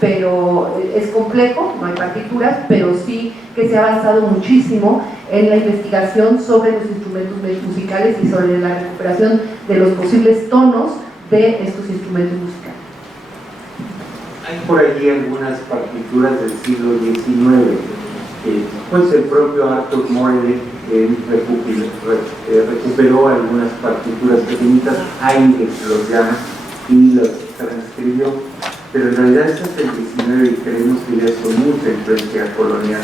Pero es complejo, no hay partituras, pero sí que se ha avanzado muchísimo en la investigación sobre los instrumentos musicales y sobre la recuperación de los posibles tonos de estos instrumentos musicales. Hay por allí algunas partituras del siglo XIX, pues el propio Arthur Morley recuperó algunas partituras pequeñitas, Haydn los llama, y los transcribió, pero en realidad estas del XIX y creemos que ya son mucha influencia colonial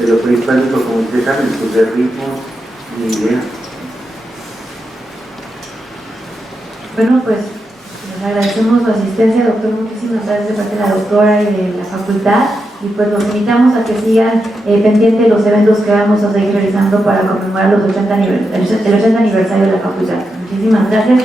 de lo prehispánico, como dice Carmen, pues de ritmos ni idea. Bueno, pues les agradecemos su asistencia, doctor, muchísimas gracias de parte de la doctora y de la facultad, y pues los invitamos a que sigan pendientes los eventos que vamos a seguir realizando para conmemorar el 80 aniversario de la facultad. Muchísimas gracias.